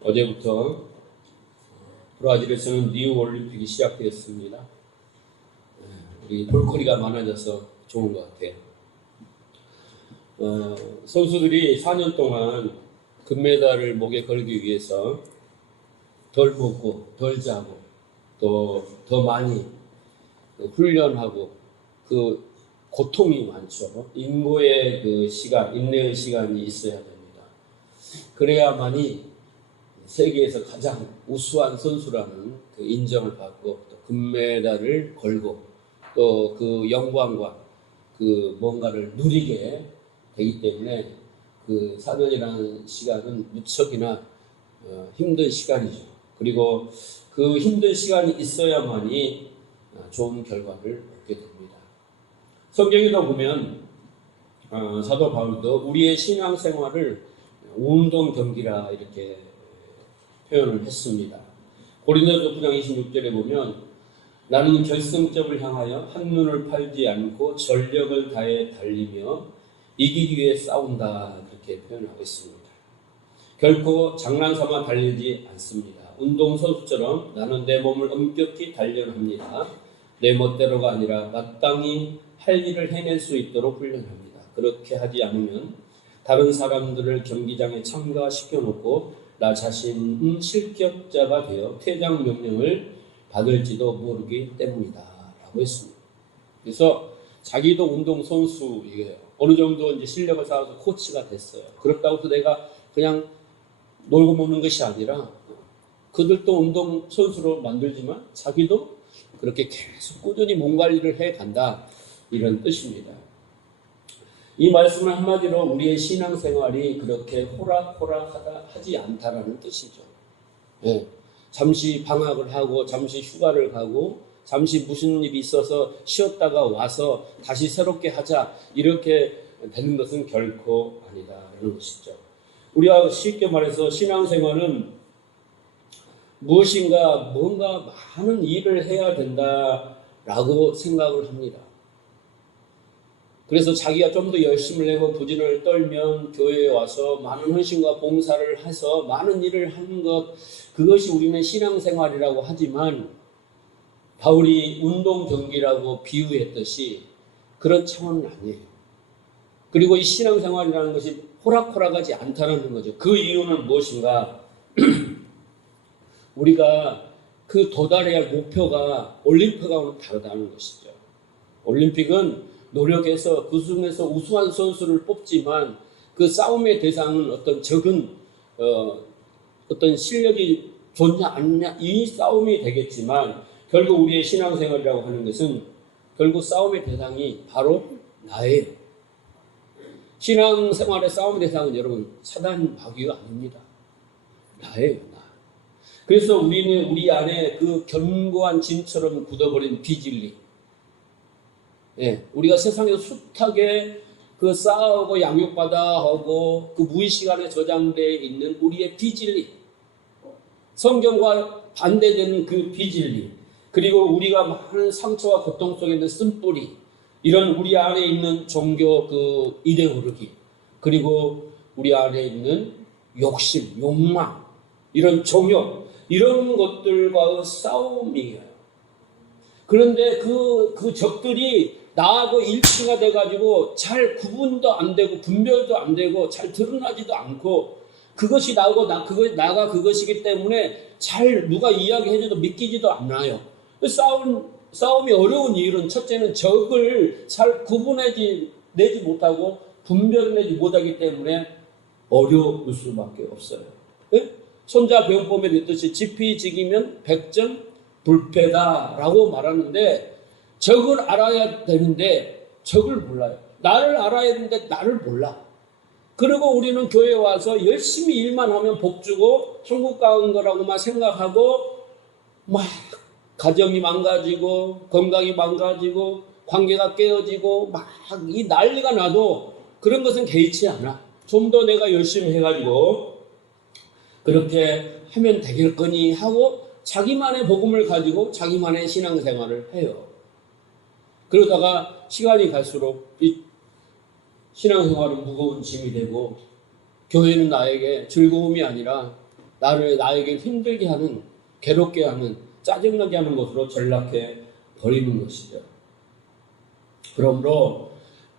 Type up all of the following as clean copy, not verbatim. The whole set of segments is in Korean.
어제부터 브라질에서는 리우 올림픽이 시작되었습니다. 우리 볼거리가 많아져서 좋은 것 같아요. 선수들이 4년 동안 금메달을 목에 걸기 위해서 덜 먹고 덜 자고 또 더 많이 훈련하고 그 고통이 많죠. 인고의 그 시간, 인내의 시간이 있어야 됩니다. 그래야만이 세계에서 가장 우수한 선수라는 그 인정을 받고 또 금메달을 걸고 또 그 영광과 그 뭔가를 누리게 되기 때문에 그 4년이라는 시간은 무척이나 힘든 시간이죠. 그리고 그 힘든 시간이 있어야만이 좋은 결과를 얻게 됩니다. 성경에도 보면 사도 바울도 우리의 신앙생활을 운동 경기라 이렇게 표현을 했습니다. 고린도서 9장 26절에 보면 나는 결승점을 향하여 한눈을 팔지 않고 전력을 다해 달리며 이기기 위해 싸운다 그렇게 표현하고 있습니다. 결코 장난삼아 달리지 않습니다. 운동선수처럼 나는 내 몸을 엄격히 단련합니다. 내 멋대로가 아니라 마땅히 할 일을 해낼 수 있도록 훈련합니다. 그렇게 하지 않으면 다른 사람들을 경기장에 참가시켜놓고 나 자신은 실격자가 되어 퇴장 명령을 받을지도 모르기 때문이다 라고 했습니다. 그래서 자기도 운동선수이에요. 어느 정도 이제 실력을 쌓아서 코치가 됐어요. 그렇다고 해서 내가 그냥 놀고 먹는 것이 아니라 그들도 운동선수로 만들지만 자기도 그렇게 계속 꾸준히 몸 관리를 해 간다 이런 뜻입니다. 이 말씀은 한마디로 우리의 신앙생활이 그렇게 호락호락하지 않다라는 뜻이죠. 네. 잠시 방학을 하고 잠시 휴가를 가고 잠시 무슨 일이 있어서 쉬었다가 와서 다시 새롭게 하자 이렇게 되는 것은 결코 아니다라는 것이죠. 우리가 쉽게 말해서 신앙생활은 뭔가 많은 일을 해야 된다라고 생각을 합니다. 그래서 자기가 좀 더 열심을 내고 부진을 떨면 교회에 와서 많은 헌신과 봉사를 해서 많은 일을 하는 것, 그것이 우리는 신앙생활이라고 하지만 바울이 운동 경기라고 비유했듯이 그런 차원은 아니에요. 그리고 이 신앙생활이라는 것이 호락호락하지 않다는 거죠. 그 이유는 무엇인가? 우리가 그 도달해야 할 목표가 올림픽하고는 다르다는 것이죠. 올림픽은 노력해서 그 중에서 우수한 선수를 뽑지만 그 싸움의 대상은 어떤 적은 어떤 실력이 좋냐 않냐 이 싸움이 되겠지만 결국 우리의 신앙생활이라고 하는 것은 결국 싸움의 대상이 바로 나예요. 신앙생활의 싸움의 대상은 여러분 사단 마귀가 아닙니다. 나예요. 나. 그래서 우리는 우리 안에 그 견고한 진처럼 굳어버린 비진리, 우리가 세상에서 숱하게 그 싸우고 양육받아 하고 그 무의식 안에 저장되어 있는 우리의 비진리, 성경과 반대되는 그 비진리, 그리고 우리가 많은 상처와 고통 속에 있는 쓴뿌리, 이런 우리 안에 있는 종교 그 이데올로기, 그리고 우리 안에 있는 욕심, 욕망, 이런 종욕, 이런 것들과의 싸움이에요. 그런데 그 적들이 나하고 일치가 돼가지고 잘 구분도 안 되고 분별도 안 되고 잘 드러나지도 않고 그것이 나하고 나가 그것이기 때문에 잘 누가 이야기해줘도 믿기지도 않아요. 싸움이 어려운 이유는 첫째는 적을 잘 구분내지 못하고 분별내지 못하기 때문에 어려울 수밖에 없어요. 네? 손자병법에 있듯이 지피지기면 백전불패다라고 말하는데 적을 알아야 되는데 적을 몰라요. 나를 알아야 되는데 나를 몰라. 그리고 우리는 교회에 와서 열심히 일만 하면 복 주고 천국 가는 거라고만 생각하고 막 가정이 망가지고 건강이 망가지고 관계가 깨어지고 막 이 난리가 나도 그런 것은 개의치 않아. 좀 더 내가 열심히 해가지고 그렇게 하면 되겠거니 하고 자기만의 복음을 가지고 자기만의 신앙생활을 해요. 그러다가 시간이 갈수록 이 신앙생활은 무거운 짐이 되고 교회는 나에게 즐거움이 아니라 나에게 힘들게 하는, 괴롭게 하는, 짜증나게 하는 것으로 전락해 버리는 것이죠. 그러므로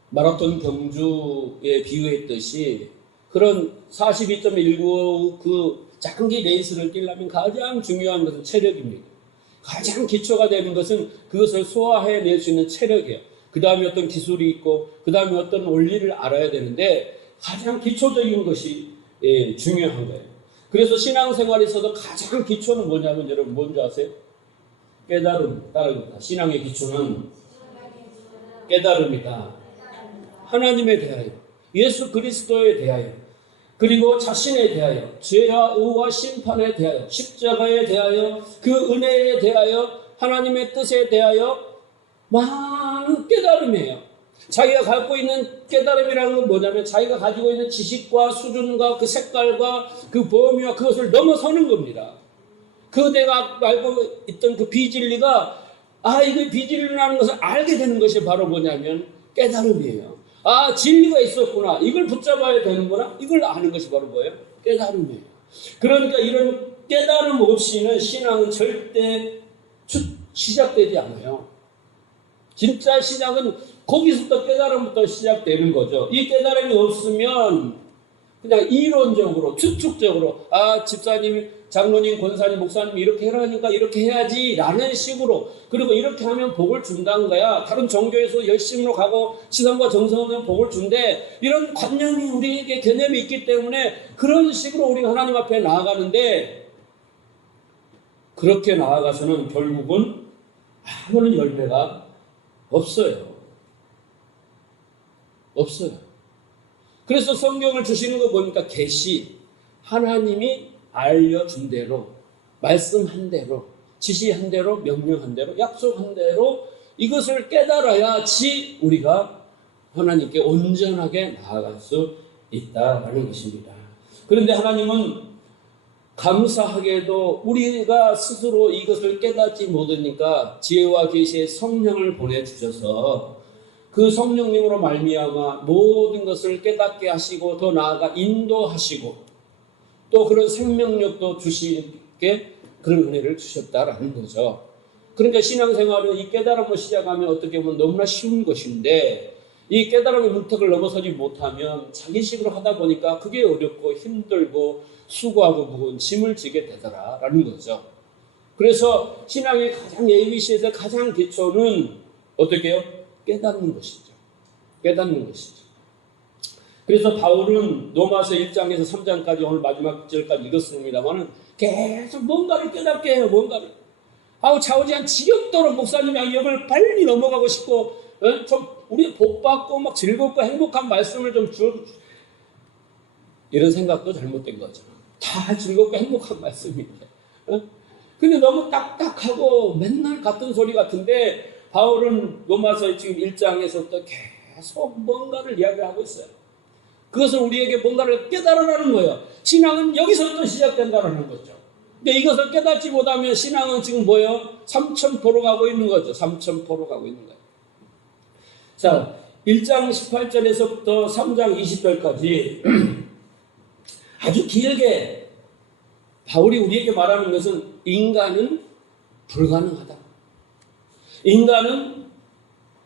마라톤 경주에 비유했듯이 그런 42.19 그 장기 레이스를 뛰려면 가장 중요한 것은 체력입니다. 가장 기초가 되는 것은 그것을 소화해낼 수 있는 체력이에요. 그 다음에 어떤 기술이 있고 그 다음에 어떤 원리를 알아야 되는데 가장 기초적인 것이 중요한 거예요. 그래서 신앙생활에서도 가장 기초는 뭐냐면 여러분 뭔지 아세요? 깨달음 따릅니다. 신앙의 기초는 깨달음이다. 하나님에 대하여, 예수 그리스도에 대하여, 그리고 자신에 대하여, 죄와 의와 심판에 대하여, 십자가에 대하여, 그 은혜에 대하여, 하나님의 뜻에 대하여 많은 깨달음이에요. 자기가 갖고 있는 깨달음이라는 건 뭐냐면 자기가 가지고 있는 지식과 수준과 그 색깔과 그 범위와 그것을 넘어서는 겁니다. 그 내가 알고 있던 그 비진리가 이거 비진리라는 것을 알게 되는 것이 바로 뭐냐면 깨달음이에요. 진리가 있었구나. 이걸 붙잡아야 되는구나. 이걸 아는 것이 바로 뭐예요? 깨달음이에요. 그러니까 이런 깨달음 없이는 신앙은 절대 시작되지 않아요. 진짜 시작은 거기서부터 깨달음부터 시작되는 거죠. 이 깨달음이 없으면 그냥 이론적으로, 추측적으로, 집사님, 장로님, 권사님, 목사님 이렇게 해라니까 이렇게 해야지 라는 식으로, 그리고 이렇게 하면 복을 준다는 거야. 다른 종교에서 열심으로 가고 시선과 정성으로 복을 준대. 이런 관념이 우리에게 개념이 있기 때문에 그런 식으로 우리가 하나님 앞에 나아가는데, 그렇게 나아가서는 결국은 아무런 열매가 없어요. 없어요. 그래서 성경을 주시는 거 보니까 계시, 하나님이 알려준 대로, 말씀한 대로, 지시한 대로, 명령한 대로, 약속한 대로 이것을 깨달아야지 우리가 하나님께 온전하게 나아갈 수 있다라는 것입니다. 그런데 하나님은 감사하게도 우리가 스스로 이것을 깨닫지 못하니까 지혜와 계시의 성령을 보내주셔서 그 성령님으로 말미암아 모든 것을 깨닫게 하시고 더 나아가 인도하시고 또 그런 생명력도 주시게 그런 은혜를 주셨다라는 거죠. 그러니까 신앙생활은 이 깨달음을 시작하면 어떻게 보면 너무나 쉬운 것인데 이 깨달음의 문턱을 넘어서지 못하면 자기식으로 하다 보니까 그게 어렵고 힘들고 수고하고 무거운 짐을 지게 되더라라는 거죠. 그래서 신앙의 가장 ABC에서 가장 기초는 어떻게 해요? 깨닫는 것이죠. 깨닫는 것이죠. 그래서 바울은 로마서 1장에서 3장까지 오늘 마지막 절까지 읽었습니다만 계속 뭔가를 깨닫게 해요. 뭔가를. 좌우지간 지겹도록 목사님이 이걸 빨리 넘어가고 싶고 좀 우리 복받고 막 즐겁고 행복한 말씀을 좀 이런 생각도 잘못된 거죠. 다 즐겁고 행복한 말씀인데. 근데 너무 딱딱하고 맨날 같은 소리 같은데 바울은 로마서 지금 1장에서부터 계속 뭔가를 이야기하고 있어요. 그것은 우리에게 뭔가를 깨달으라는 거예요. 신앙은 여기서부터 시작된다는 거죠. 근데 이것을 깨닫지 못하면 신앙은 지금 뭐예요? 삼천포로 가고 있는 거죠. 삼천포로 가고 있는 거예요. 자, 1장 18절에서부터 3장 20절까지 아주 길게 바울이 우리에게 말하는 것은 인간은 불가능하다. 인간은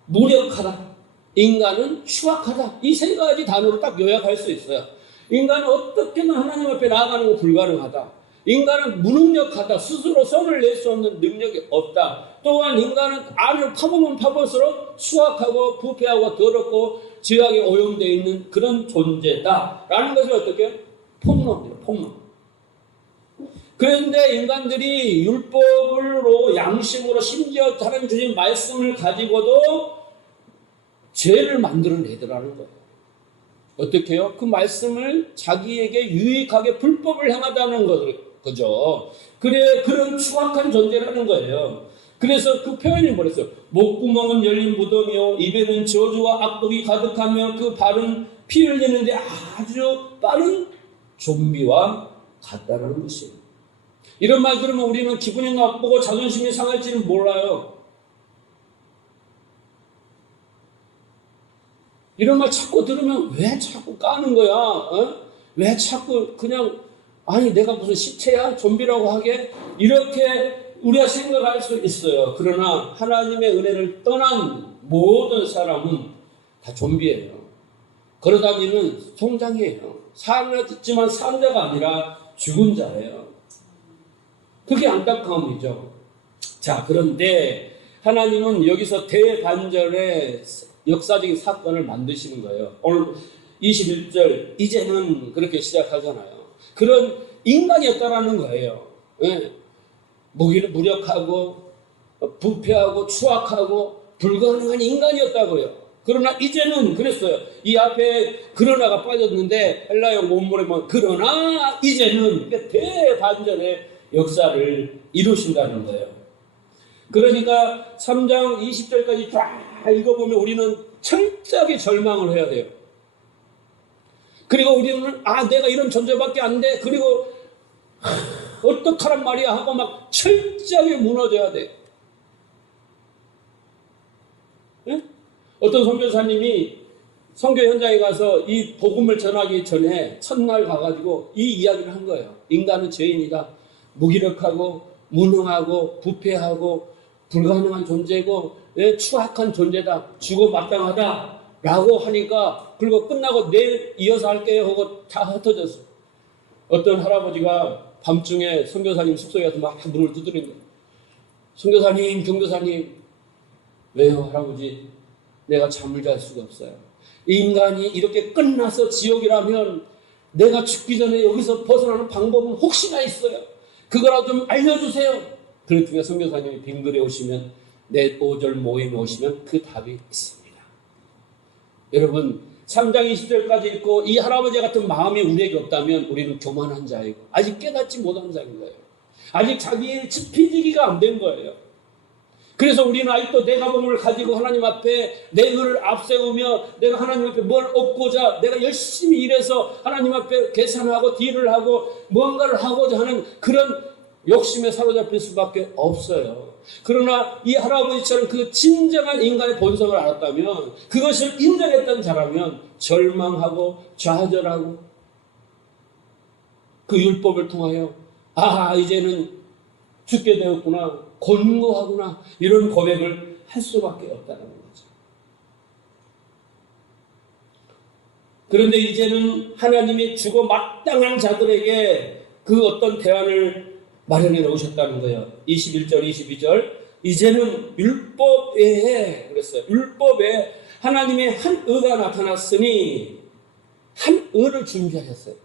무력하다. 인간은 추악하다. 이 세 가지 단어로 딱 요약할 수 있어요. 인간은 어떻게든 하나님 앞에 나아가는 거 불가능하다. 인간은 무능력하다. 스스로 손을 낼 수 없는 능력이 없다. 또한 인간은 안을 파보면 파볼수록 추악하고 부패하고 더럽고 죄악에 오염되어 있는 그런 존재다. 라는 것을 어떻게 해요? 폭로합니다. 폭로. 그런데 인간들이 율법으로 양심으로 심지어 하나님 주신 말씀을 가지고도 죄를 만들어내더라는 거예요. 어떻게 해요? 그 말씀을 자기에게 유익하게 불법을 행하다는 거죠. 그런 추악한 존재라는 거예요. 그래서 그 표현이 뭐랬어요? 목구멍은 열린 무덤이요 입에는 저주와 악독이 가득하며 그 발은 피 흘리는데 아주 빠른 좀비와 같다는 것이에요. 이런 말 들으면 우리는 기분이 나쁘고 자존심이 상할지는 몰라요. 이런 말 자꾸 들으면 왜 자꾸 까는 거야? 왜 자꾸 그냥 아니 내가 무슨 시체야? 좀비라고 하게? 이렇게 우리가 생각할 수 있어요. 그러나 하나님의 은혜를 떠난 모든 사람은 다 좀비예요. 걸어다니는 송장이에요. 살았지만 산 자가 아니라 죽은 자예요. 그게 안타까움이죠. 자, 그런데 하나님은 여기서 대반전의 역사적인 사건을 만드시는 거예요. 오늘 21절 이제는 그렇게 시작하잖아요. 그런 인간이었다라는 거예요. 예. 무력하고 부패하고 추악하고 불가능한 인간이었다고요. 그러나 이제는 그랬어요. 이 앞에 그러나가 빠졌는데 헬라어 원문에 보면 그러나 이제는 대반전의 역사를 이루신다는 거예요. 그러니까 3장 20절까지 쫙 읽어보면 우리는 철저하게 절망을 해야 돼요. 그리고 우리는 내가 이런 존재밖에 안 돼. 그리고 어떡하란 말이야 하고 막 철저하게 무너져야 돼. 네? 어떤 선교사님이 선교 현장에 가서 이 복음을 전하기 전에 첫날 가가지고 이 이야기를 한 거예요. 인간은 죄인이다. 무기력하고 무능하고 부패하고 불가능한 존재고 추악한 존재다. 죽어 마땅하다. 라고 하니까 그리고 끝나고 내일 이어서 할게요 하고 다 흩어졌어. 어떤 할아버지가 밤중에 선교사님 숙소에 가서 막 문을 두드린 거예요. 선교사님, 경교사님. 왜요 할아버지? 내가 잠을 잘 수가 없어요. 인간이 이렇게 끝나서 지옥이라면 내가 죽기 전에 여기서 벗어나는 방법은 혹시나 있어요. 그거라도 좀 알려주세요. 그랬더니 선교사님이 빙글에 오시면 내 5절 모임에 오시면 그 답이 있습니다. 여러분 3장 20절까지 읽고 이 할아버지 같은 마음이 우리에게 없다면 우리는 교만한 자이고 아직 깨닫지 못한 자인 거예요. 아직 자기의 지피지기가 안 된 거예요. 그래서 우리는 아직도 내 가방을 가지고 하나님 앞에 내 의를 앞세우며 내가 하나님 앞에 뭘 얻고자 내가 열심히 일해서 하나님 앞에 계산하고 딜을 하고 뭔가를 하고자 하는 그런 욕심에 사로잡힐 수밖에 없어요. 그러나 이 할아버지처럼 그 진정한 인간의 본성을 알았다면 그것을 인정했던 자라면 절망하고 좌절하고 그 율법을 통하여 이제는 죽게 되었구나 곤고하구나 이런 고백을 할 수밖에 없다는 거죠. 그런데 이제는 하나님이 죽어 마땅한 자들에게 그 어떤 대안을 마련해 놓으셨다는 거예요. 21절 22절 이제는 율법 외에 그랬어요. 율법 외에 하나님의 한 의가 나타났으니 한 의를 준비하셨어요.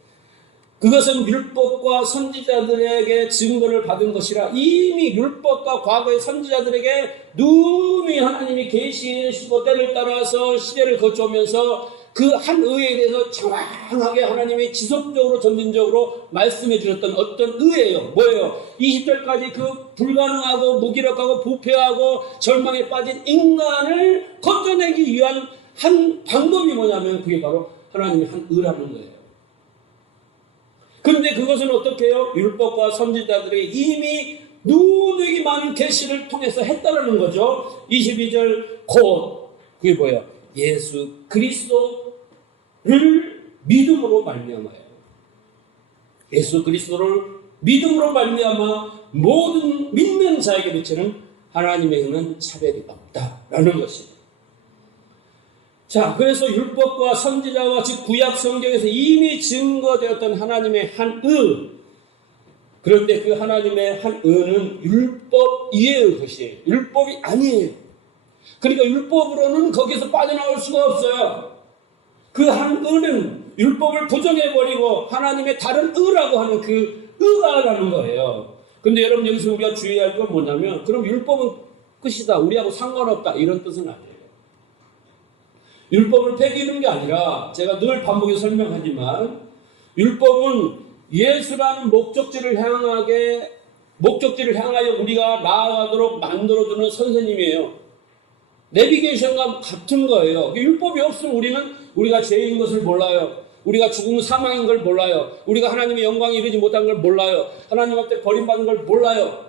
그것은 율법과 선지자들에게 증거를 받은 것이라 이미 율법과 과거의 선지자들에게 누누이 하나님이 계시시고 때를 따라서 시대를 거쳐오면서 그 한 의에 대해서 정확하게 하나님이 지속적으로 점진적으로 말씀해 주셨던 어떤 의예요. 뭐예요? 20절까지 그 불가능하고 무기력하고 부패하고 절망에 빠진 인간을 건져내기 위한 한 방법이 뭐냐면 그게 바로 하나님의 한 의라는 거예요. 그런데 그것은 어떻게 해요? 율법과 선지자들이 이미 누누이 많은 계시를 통해서 했다라는 거죠. 22절 곧 그게 뭐예요? 예수 그리스도를 믿음으로 말미암아요. 예수 그리스도를 믿음으로 말미암아 모든 믿는 자에게 비치는 하나님의 은은 차별이 없다라는 것입니다. 자, 그래서 율법과 선지자와 즉 구약 성경에서 이미 증거되었던 하나님의 한 의. 그런데 그 하나님의 한 의는 율법 이외의 것이에요. 율법이 아니에요. 그러니까 율법으로는 거기서 빠져나올 수가 없어요. 그 한 의는 율법을 부정해버리고 하나님의 다른 의라고 하는 그 의가라는 거예요. 근데 여러분 여기서 우리가 주의할 건 뭐냐면 그럼 율법은 끝이다. 우리하고 상관없다. 이런 뜻은 아니에요. 율법을 폐기하는 게 아니라 제가 늘 반복해서 설명하지만 율법은 예수라는 목적지를 향하여 우리가 나아가도록 만들어주는 선생님이에요. 내비게이션과 같은 거예요. 율법이 없으면 우리가 죄인 것을 몰라요. 우리가 죽은 사망인 걸 몰라요. 우리가 하나님의 영광에 이르지 못한 걸 몰라요. 하나님 앞에 버림받은 걸 몰라요.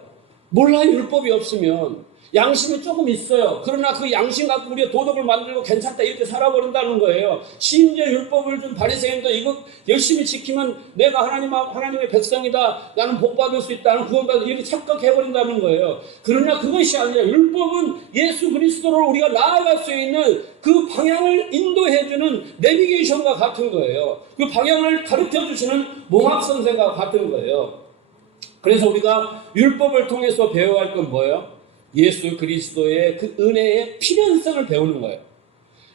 몰라요, 율법이 없으면. 양심이 조금 있어요. 그러나 그 양심 갖고 우리가 도덕을 만들고 괜찮다 이렇게 살아버린다는 거예요. 심지어 율법을 준 바리새인도 이거 열심히 지키면 내가 하나님의 백성이다. 나는 복 받을 수 있다. 나는 구원받을 이렇게 착각해버린다는 거예요. 그러나 그것이 아니라 율법은 예수 그리스도로 우리가 나아갈 수 있는 그 방향을 인도해주는 내비게이션과 같은 거예요. 그 방향을 가르쳐주시는 몽학 선생과 같은 거예요. 그래서 우리가 율법을 통해서 배워야 할 건 뭐예요? 예수 그리스도의 그 은혜의 필연성을 배우는 거예요.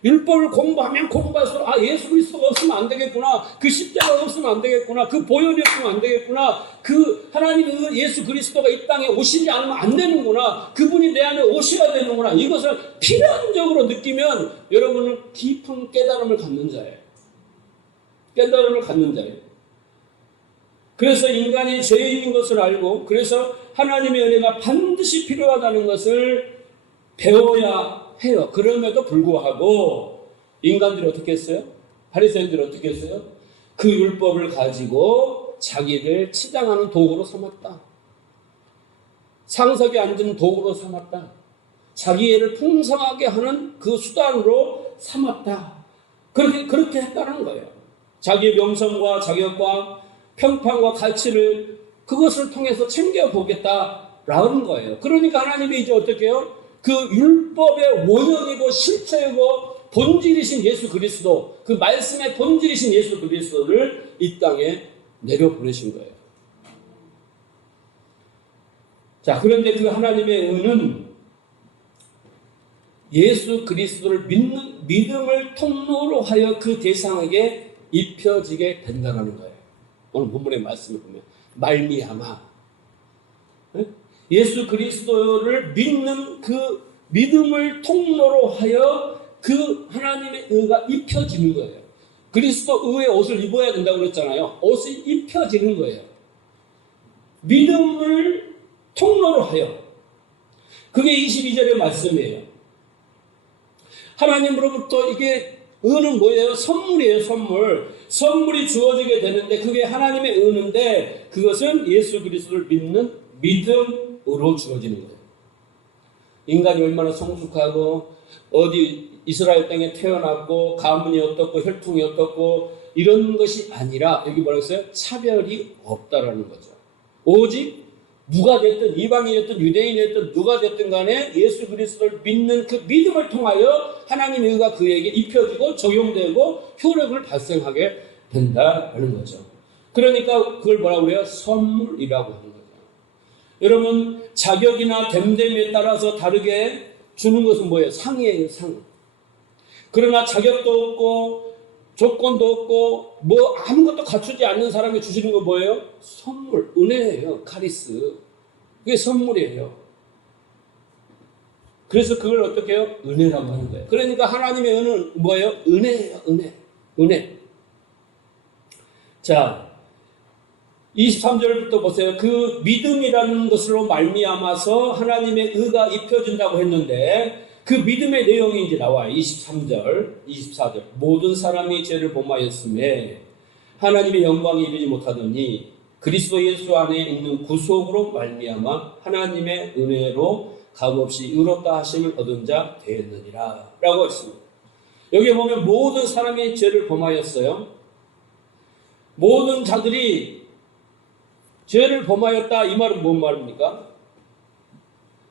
율법을 공부하면 공부할수록 예수 그리스도가 없으면 안 되겠구나. 그 십자가가 없으면 안 되겠구나. 그 보혈이 없으면 안 되겠구나. 그 하나님 예수 그리스도가 이 땅에 오시지 않으면 안 되는구나. 그분이 내 안에 오셔야 되는구나. 이것을 필연적으로 느끼면 여러분은 깊은 깨달음을 갖는 자예요. 깨달음을 갖는 자예요. 그래서 인간이 죄인인 것을 알고 그래서 하나님의 은혜가 반드시 필요하다는 것을 배워야 해요. 그럼에도 불구하고 인간들이 어떻게 했어요? 바리새인들이 어떻게 했어요? 그 율법을 가지고 자기를 치장하는 도구로 삼았다. 상석에 앉은 도구로 삼았다. 자기애를 풍성하게 하는 그 수단으로 삼았다. 그렇게 했다는 거예요. 자기의 명성과 자격과 평판과 가치를 그것을 통해서 챙겨보겠다라는 거예요. 그러니까 하나님이 이제 어떻게 해요? 그 율법의 원형이고 실체이고 본질이신 예수 그리스도, 그 말씀의 본질이신 예수 그리스도를 이 땅에 내려보내신 거예요. 자, 그런데 그 하나님의 은은 예수 그리스도를 믿음을 통로로 하여 그 대상에게 입혀지게 된다는 거예요. 오늘 본문의 말씀을 보면 말미암아 예수 그리스도를 믿는 그 믿음을 통로로 하여 그 하나님의 의가 입혀지는 거예요. 그리스도 의의 옷을 입어야 된다고 그랬잖아요. 옷이 입혀지는 거예요. 믿음을 통로로 하여. 그게 22절의 말씀이에요. 하나님으로부터 이게 의는 뭐예요? 선물이에요, 선물. 선물이 주어지게 되는데 그게 하나님의 은인데 그것은 예수 그리스도를 믿는 믿음으로 주어지는 거예요. 인간이 얼마나 성숙하고 어디 이스라엘 땅에 태어났고 가문이 어떻고 혈통이 어떻고 이런 것이 아니라 여기 뭐라고 했어요? 차별이 없다라는 거죠. 오직 누가 됐든 이방인이었든 유대인이었든 누가 됐든 간에 예수 그리스도를 믿는 그 믿음을 통하여 하나님의 의가 그에게 입혀지고 적용되고 효력을 발생하게 된다는 거죠. 그러니까 그걸 뭐라고 해요? 선물이라고 하는 거죠. 여러분 자격이나 됨됨이에 따라서 다르게 주는 것은 뭐예요? 상이에요, 상. 그러나 자격도 없고 조건도 없고 뭐 아무것도 갖추지 않는 사람이 주시는 건 뭐예요? 선물, 은혜예요. 카리스. 그게 선물이에요. 그래서 그걸 어떻게 해요? 은혜라고 하는 거예요. 그러니까 하나님의 은은 뭐예요? 은혜예요. 은혜. 자, 23절부터 보세요. 그 믿음이라는 것으로 말미암아서 하나님의 의가 입혀진다고 했는데 그 믿음의 내용이 이제 나와요. 23절, 24절. 모든 사람이 죄를 범하였음에 하나님의 영광에 이르지 못하더니 그리스도 예수 안에 있는 구속으로 말미암아 하나님의 은혜로 값없이 의롭다 하심을 얻은 자 되었느니라 라고 했습니다. 여기 보면 모든 사람이 죄를 범하였어요. 모든 자들이 죄를 범하였다 이 말은 뭔 말입니까?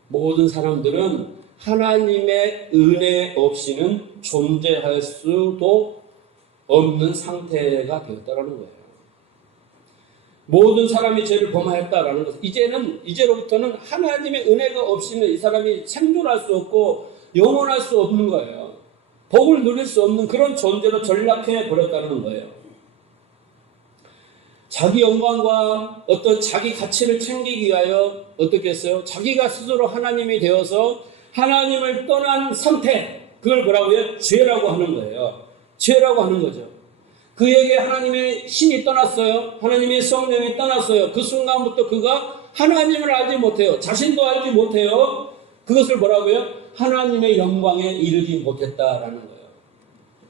모든 사람들은 하나님의 은혜 없이는 존재할 수도 없는 상태가 되었다라는 거예요. 모든 사람이 죄를 범하였다라는 것은 이제로부터는 하나님의 은혜가 없이는 이 사람이 생존할 수 없고 영원할 수 없는 거예요. 복을 누릴 수 없는 그런 존재로 전락해 버렸다는 거예요. 자기 영광과 어떤 자기 가치를 챙기기 위하여 어떻게 했어요? 자기가 스스로 하나님이 되어서 하나님을 떠난 상태, 그걸 뭐라고 해요? 죄라고 하는 거예요. 죄라고 하는 거죠. 그에게 하나님의 신이 떠났어요. 하나님의 성령이 떠났어요. 그 순간부터 그가 하나님을 알지 못해요. 자신도 알지 못해요. 그것을 뭐라고 해요? 하나님의 영광에 이르지 못했다라는 거예요.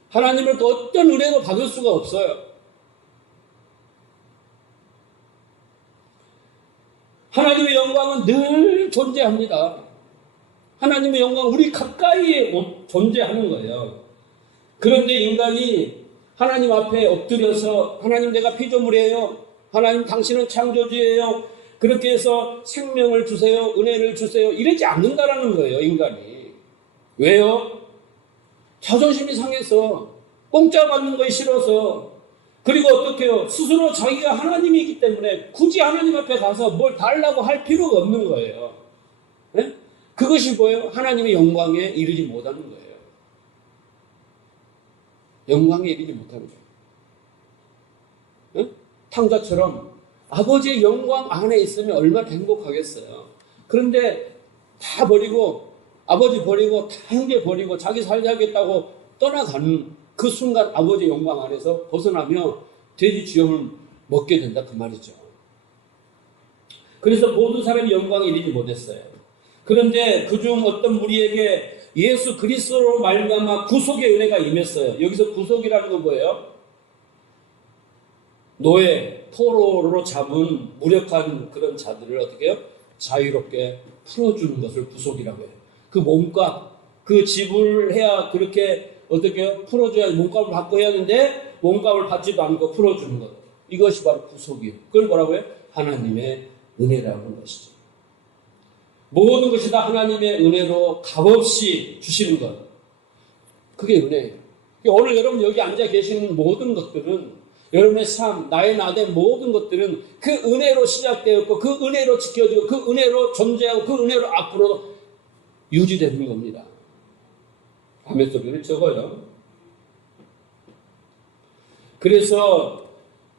하나님을 또 어떤 은혜도 받을 수가 없어요. 하나님의 영광은 늘 존재합니다. 하나님의 영광 우리 가까이에 존재하는 거예요. 그런데 인간이 하나님 앞에 엎드려서 하나님 내가 피조물이에요. 하나님 당신은 창조주예요. 그렇게 해서 생명을 주세요. 은혜를 주세요. 이러지 않는다라는 거예요. 인간이. 왜요? 자존심이 상해서 공짜 받는 것이 싫어서 그리고 어떻게 해요? 스스로 자기가 하나님이기 때문에 굳이 하나님 앞에 가서 뭘 달라고 할 필요가 없는 거예요. 네? 그것이 뭐예요? 하나님의 영광에 이르지 못하는 거예요. 영광에 이르지 못하는 거예요. 네? 탕자처럼 아버지의 영광 안에 있으면 얼마나 행복하겠어요. 그런데 다 버리고 아버지 버리고 다 형제 버리고 자기 살자겠다고 떠나가는 그 순간 아버지의 영광 안에서 벗어나며 돼지 쥐염을 먹게 된다 그 말이죠. 그래서 모든 사람이 영광에 이르지 못했어요. 그런데 그중 어떤 무리에게 예수 그리스도로 말미암아 구속의 은혜가 임했어요. 여기서 구속이라는 건 뭐예요? 노예, 포로로 잡은 무력한 그런 자들을 어떻게 해요? 자유롭게 풀어주는 것을 구속이라고 해요. 그 몸값, 그 지불해야 그렇게 어떻게 해요? 풀어줘야 몸값을 받고 해야 하는데 몸값을 받지도 않고 풀어주는 것. 이것이 바로 구속이에요. 그걸 뭐라고 해요? 하나님의 은혜라고 하는 것이죠. 모든 것이 다 하나님의 은혜로 값없이 주시는 것. 그게 은혜예요. 오늘 여러분 여기 앉아 계시는 모든 것들은 여러분의 삶, 나의 나된 모든 것들은 그 은혜로 시작되었고 그 은혜로 지켜지고 그 은혜로 존재하고 그 은혜로 앞으로 유지되는 겁니다. 아멘 소리를 적어요. 그래서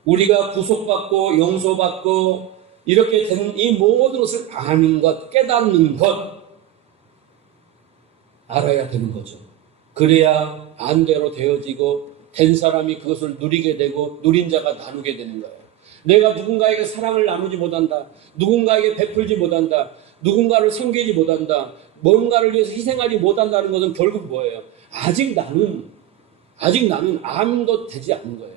우리가 구속받고 용서받고 이렇게 된 이 모든 것을 아는 것, 깨닫는 것 알아야 되는 거죠. 그래야 안대로 되어지고 된 사람이 그것을 누리게 되고 누린 자가 나누게 되는 거예요. 내가 누군가에게 사랑을 나누지 못한다. 누군가에게 베풀지 못한다. 누군가를 섬기지 못한다. 뭔가를 위해서 희생하지 못한다는 것은 결국 뭐예요? 아직 나는 아무도 되지 않는 거예요.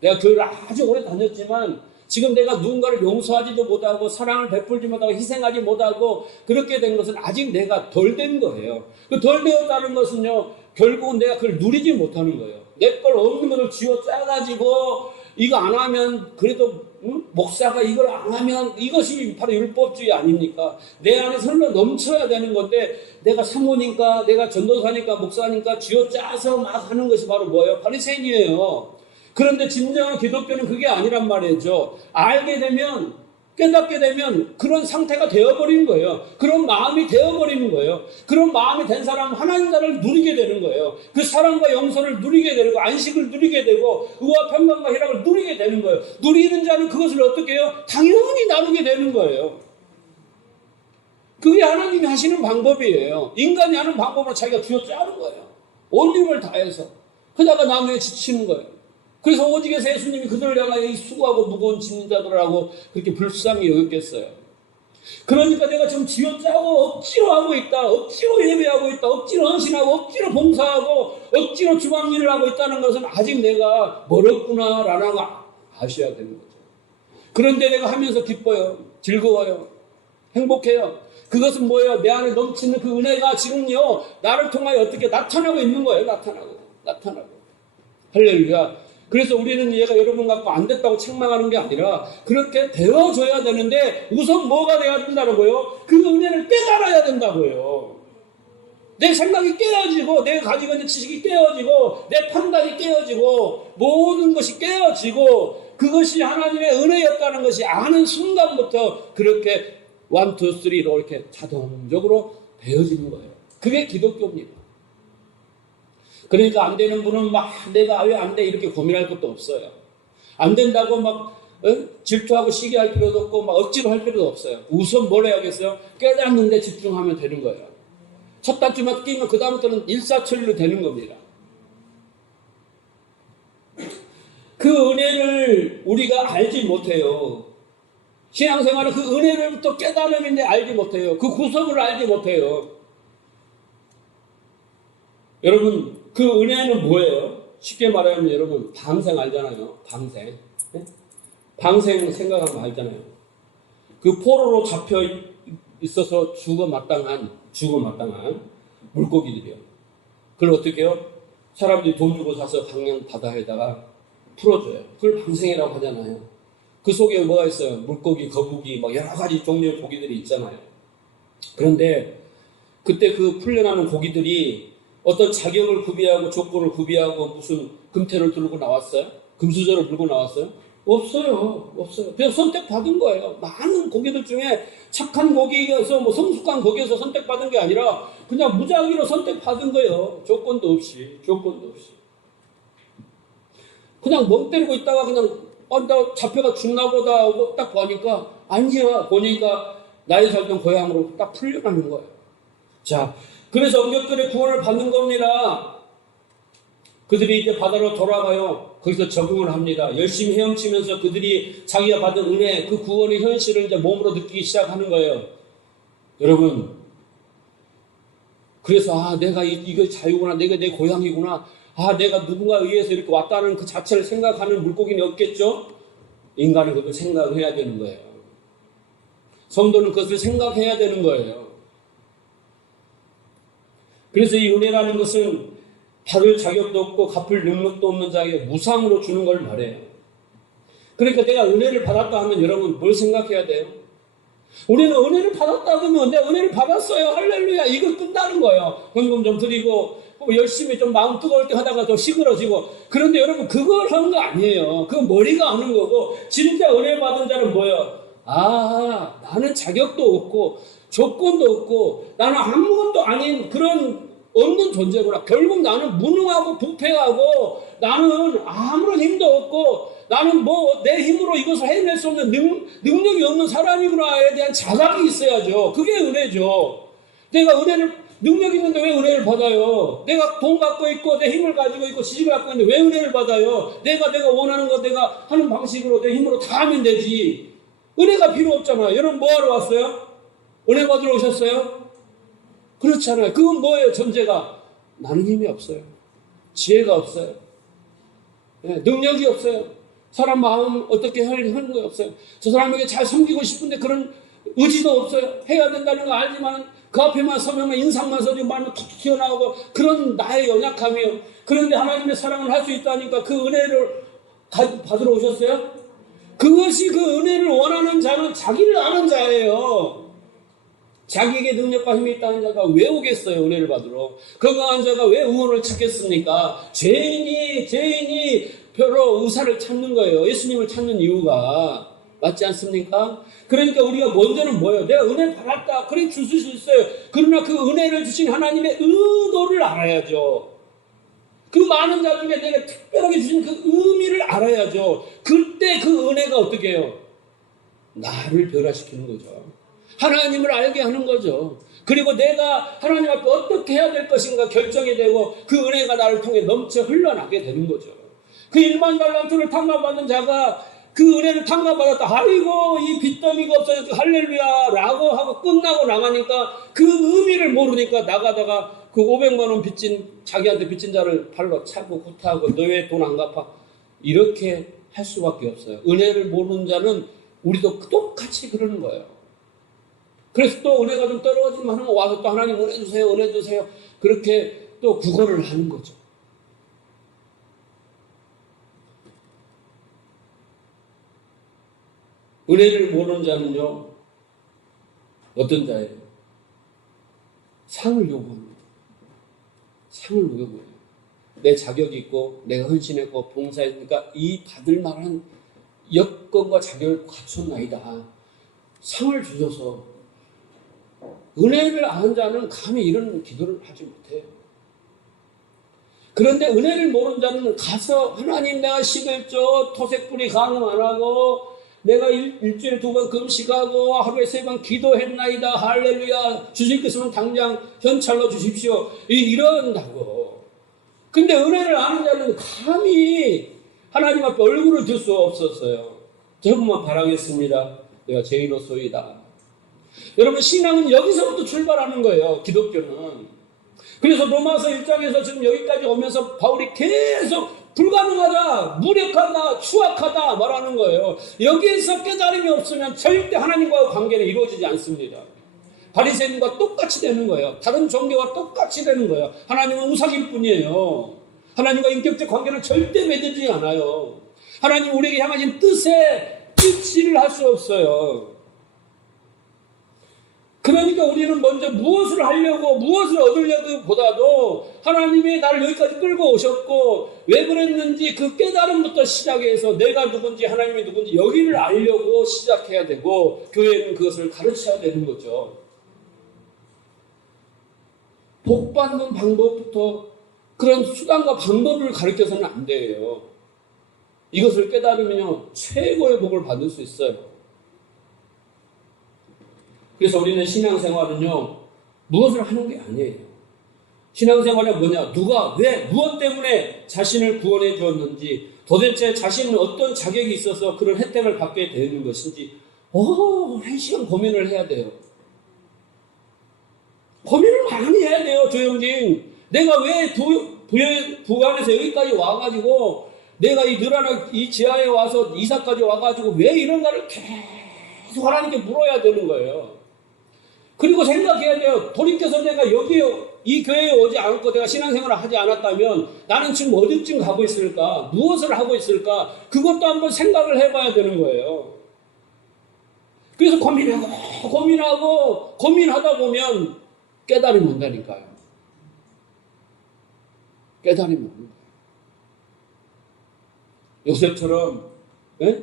내가 교회를 아주 오래 다녔지만 지금 내가 누군가를 용서하지도 못하고 사랑을 베풀지 못하고 희생하지 못하고 그렇게 된 것은 아직 내가 덜 된 거예요. 그 덜 되었다는 것은요, 결국은 내가 그걸 누리지 못하는 거예요. 내 걸 없는 것을 쥐어 짜가지고 이거 안 하면 그래도 목사가 이걸 안 하면 이것이 바로 율법주의 아닙니까? 내 안에 설로 넘쳐야 되는 건데 내가 사모니까 내가 전도사니까 목사니까 쥐어 짜서 막 하는 것이 바로 뭐예요? 바리새인이에요. 그런데 진정한 기독교는 그게 아니란 말이죠. 알게 되면 깨닫게 되면 그런 상태가 되어버리는 거예요. 그런 마음이 되어버리는 거예요. 그런 마음이 된 사람은 하나님 나라를 누리게 되는 거예요. 그 사랑과 용서를 누리게 되고 안식을 누리게 되고 의와 평강과 희락을 누리게 되는 거예요. 누리는 자는 그것을 어떻게 해요? 당연히 나누게 되는 거예요. 그게 하나님이 하시는 방법이에요. 인간이 하는 방법으로 자기가 쥐어짜는 거예요. 온 힘을 다해서. 그러다가 나중에 지치는 거예요. 그래서 오직에서 예수님이 그들을 향하여 수고하고 무거운 짐진 자들하고 그렇게 불쌍히 여겼겠어요. 그러니까 내가 지금 쥐어짜고 억지로 하고 있다. 억지로 예배하고 있다. 억지로 헌신하고 억지로 봉사하고 억지로 주방일을 하고 있다는 것은 아직 내가 멀었구나라는 거 아셔야 되는 거죠. 그런데 내가 하면서 기뻐요. 즐거워요. 행복해요. 그것은 뭐예요? 내 안에 넘치는 그 은혜가 지금요 나를 통하여 어떻게 나타나고 있는 거예요. 나타나고. 할렐루야. 그래서 우리는 얘가 여러분 갖고 안 됐다고 책망하는 게 아니라 그렇게 되어줘야 되는데 우선 뭐가 돼야 된다고요? 그 은혜를 깨달아야 된다고요. 내 생각이 깨어지고 내가 가지고 있는 지식이 깨어지고 내 판단이 깨어지고 모든 것이 깨어지고 그것이 하나님의 은혜였다는 것이 아는 순간부터 그렇게 1, 2, 3로 이렇게 자동적으로 되어지는 거예요. 그게 기독교입니다. 그러니까 안 되는 분은 막 내가 왜 안 돼 이렇게 고민할 것도 없어요. 안 된다고 막 질투하고 시기할 필요도 없고 막 억지로 할 필요도 없어요. 우선 뭘 해야겠어요? 깨닫는 데 집중하면 되는 거예요. 첫 단추만 끼면 그 다음부터는 일사천리로 되는 겁니다. 그 은혜를 우리가 알지 못해요. 신앙생활은 그 은혜를 또 깨달음인데 알지 못해요. 그 구속을 알지 못해요. 여러분 그 은혜는 뭐예요? 쉽게 말하면 여러분 방생 알잖아요. 방생. 네? 방생 생각하면 알잖아요. 그 포로로 잡혀 있어서 죽어 마땅한 물고기들이요. 그걸 어떻게 해요? 사람들이 돈 주고 사서 강양 바다에다가 풀어줘요. 그걸 방생이라고 하잖아요. 그 속에 뭐가 있어요? 물고기, 거북이, 막 여러 가지 종류의 고기들이 있잖아요. 그런데 그때 그 풀려나는 고기들이 어떤 자격을 구비하고 조건을 구비하고 무슨 금태를 들고 나왔어요? 금수저를 들고 나왔어요? 없어요. 그냥 선택받은 거예요. 많은 고기들 중에 착한 고기에서 뭐 성숙한 고기에서 선택받은 게 아니라 그냥 무작위로 선택받은 거예요. 조건도 없이. 그냥 멍 때리고 있다가 그냥 나 잡혀가 죽나 보다 하고 딱 보니까 아니야. 보니까 나의 살던 고향으로 딱 풀려나는 거예요. 자, 그래서 엄격들의 구원을 받는 겁니다. 그들이 이제 바다로 돌아가요. 거기서 적응을 합니다. 열심히 헤엄치면서 그들이 자기가 받은 은혜, 그 구원의 현실을 이제 몸으로 느끼기 시작하는 거예요. 여러분, 그래서 내가 이거 자유구나, 내가 내 고향이구나, 내가 누군가에 의해서 이렇게 왔다는 그 자체를 생각하는 물고기는 없겠죠? 인간은 그걸 생각을 해야 되는 거예요. 성도는 그것을 생각해야 되는 거예요. 그래서 이 은혜라는 것은 받을 자격도 없고 갚을 능력도 없는 자에게 무상으로 주는 걸 말해요. 그러니까 내가 은혜를 받았다 하면 여러분 뭘 생각해야 돼요? 우리는 은혜를 받았다 하면 내가 은혜를 받았어요. 할렐루야. 이거 끝나는 거예요. 헌금 좀 드리고 열심히 좀 마음 뜨거울 때 하다가 또 시끄러지고. 그런데 여러분 그걸 하는 거 아니에요. 그건 머리가 하는 거고 진짜 은혜 받은 자는 뭐예요? 나는 자격도 없고 조건도 없고 나는 아무것도 아닌 그런 없는 존재구나. 결국 나는 무능하고 부패하고 나는 아무런 힘도 없고 나는 뭐 내 힘으로 이것을 해낼 수 없는 능력이 없는 사람이구나에 대한 자각이 있어야죠. 그게 은혜죠. 내가 능력이 있는데 왜 은혜를 받아요? 내가 돈 갖고 있고 내 힘을 가지고 있고 지식을 갖고 있는데 왜 은혜를 받아요? 내가 원하는 거 내가 하는 방식으로 내 힘으로 다 하면 되지. 은혜가 필요 없잖아요. 여러분 뭐하러 왔어요? 은혜 받으러 오셨어요? 그렇잖아요. 그건 뭐예요? 전제가 나는 힘이 없어요. 지혜가 없어요. 능력이 없어요. 사람 마음 어떻게 하는 거 없어요. 저 사람에게 잘 섬기고 싶은데 그런 의지도 없어요. 해야 된다는 거 알지만 그 앞에만 서면 인상만 써지고 말만 툭툭 튀어나오고 그런 나의 연약함이에요. 그런데 하나님의 사랑을 할 수 있다니까 그 은혜를 받으러 오셨어요? 그것이 그 은혜를 원하는 자는 자기를 아는 자예요. 자기에게 능력과 힘이 있다는 자가 왜 오겠어요? 은혜를 받으러. 건강한 자가 왜 의원을 찾겠습니까? 죄인이 별로 의사를 찾는 거예요. 예수님을 찾는 이유가. 맞지 않습니까? 그러니까 우리가 먼저는 뭐예요? 내가 은혜 받았다. 그래 주실 수 있어요. 그러나 그 은혜를 주신 하나님의 의도를 알아야죠. 그 많은 자 중에 내가 특별하게 주신 그 의미를 알아야죠. 그때 그 은혜가 어떻게 해요? 나를 변화시키는 거죠. 하나님을 알게 하는 거죠. 그리고 내가 하나님 앞에 어떻게 해야 될 것인가 결정이 되고 그 은혜가 나를 통해 넘쳐 흘러나게 되는 거죠. 그 1만 달란트를 탕감받은 자가 그 은혜를 탕감받았다. 아이고 이 빚더미가 없어졌어. 할렐루야 라고 하고 끝나고 나가니까 그 의미를 모르니까 나가다가 그 500만 원 자기한테 빚진 자를 팔로 차고 구타하고 너 왜 돈 안 갚아? 이렇게 할 수밖에 없어요. 은혜를 모르는 자는 우리도 똑같이 그러는 거예요. 그래서 또 은혜가 좀 떨어지면 하는 거 와서 또 하나님 은혜 주세요. 그렇게 또 구걸을 하는 거죠. 은혜를 모르는 자는요, 어떤 자예요? 상을 요구합니다. 상을 요구해요. 내 자격이 있고, 내가 헌신했고, 봉사했으니까 이 받을 만한 여건과 자격을 갖췄나이다. 상을 주셔서 은혜를 아는 자는 감히 이런 기도를 하지 못해요. 그런데 은혜를 모르는 자는 가서 하나님 내가 11조 토색불이 가능 안 하고 내가 일주일에 2번 금식하고 하루에 3번 기도했나이다. 할렐루야. 주실 것은 당장 현찰로 주십시오. 이런다고. 근데 은혜를 아는 자는 감히 하나님 앞에 얼굴을 들 수 없었어요. 저분만 바라겠습니다. 내가 죄인으로소이다. 여러분 신앙은 여기서부터 출발하는 거예요. 기독교는. 그래서 로마서 1장에서 지금 여기까지 오면서 바울이 계속 불가능하다, 무력하다, 추악하다 말하는 거예요. 여기에서 깨달음이 없으면 절대 하나님과의 관계는 이루어지지 않습니다. 바리새인과 똑같이 되는 거예요. 다른 종교와 똑같이 되는 거예요. 하나님은 우상일 뿐이에요. 하나님과 인격적 관계는 절대 맺어지지 않아요. 하나님 우리에게 향하신 뜻에 일치를 할 수 없어요. 그러니까 우리는 먼저 무엇을 하려고 무엇을 얻으려고 보다도 하나님이 나를 여기까지 끌고 오셨고 왜 그랬는지 그 깨달음부터 시작해서 내가 누군지 하나님이 누군지 여기를 알려고 시작해야 되고 교회는 그것을 가르쳐야 되는 거죠. 복 받는 방법부터 그런 수단과 방법을 가르쳐서는 안 돼요. 이것을 깨달으면요 최고의 복을 받을 수 있어요. 그래서 우리는 신앙생활은요 무엇을 하는 게 아니에요. 신앙생활은 뭐냐? 누가 왜 무엇 때문에 자신을 구원해 주었는지 도대체 자신은 어떤 자격이 있어서 그런 혜택을 받게 되는 것인지 오랜 시간 고민을 해야 돼요. 고민을 많이 해야 돼요. 조영진 내가 왜 부안에서 여기까지 와가지고 내가 이 늘어나 이 지하에 와서 이사까지 와가지고 왜 이런가를 계속 하나님께 물어야 되는 거예요. 그리고 생각해야 돼요. 돌이켜서 내가 여기 이 교회에 오지 않고 내가 신앙생활을 하지 않았다면 나는 지금 어디쯤 가고 있을까? 무엇을 하고 있을까? 그것도 한번 생각을 해봐야 되는 거예요. 그래서 고민하다 보면 깨달음이 온다니까요. 깨달음이 오는 거예요. 요셉처럼, 예?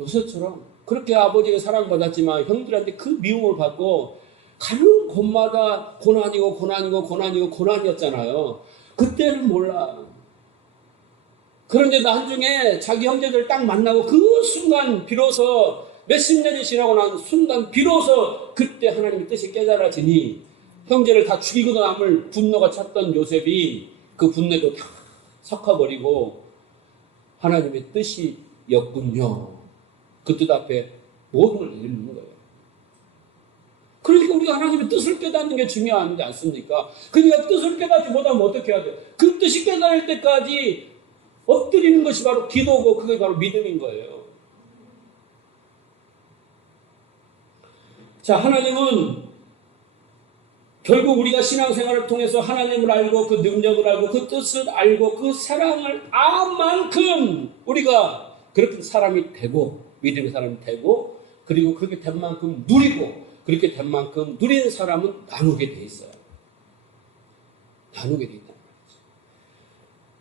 요셉처럼 그렇게 아버지가 사랑받았지만 형들한테 그 미움을 받고 가는 곳마다 고난이었잖아요. 그때는 몰라. 그런데 나중에 자기 형제들 딱 만나고 그 순간 비로소 몇십 년이 지나고 난 순간 비로소 그때 하나님의 뜻이 깨달아지니 형제를 다 죽이고 남을 분노가 찼던 요셉이 그 분노도 다 섞어버리고 하나님의 뜻이었군요. 그 뜻 앞에 모든 걸 내리는 거예요. 그러니까 우리가 하나님의 뜻을 깨닫는 게 중요하지 않습니까? 그러니까 뜻을 깨닫지 못하면 어떻게 해야 돼요? 그 뜻이 깨달을 때까지 엎드리는 것이 바로 기도고 그게 바로 믿음인 거예요. 자, 하나님은 결국 우리가 신앙생활을 통해서 하나님을 알고 그 능력을 알고 그 뜻을 알고 그 사랑을 알 만큼 우리가 그렇게 사람이 되고 믿음의 사람이 되고 그리고 그렇게 된 만큼 누리고 그렇게 된 만큼 누리는 사람은 나누게 돼 있어요. 나누게 돼 있단 말이죠.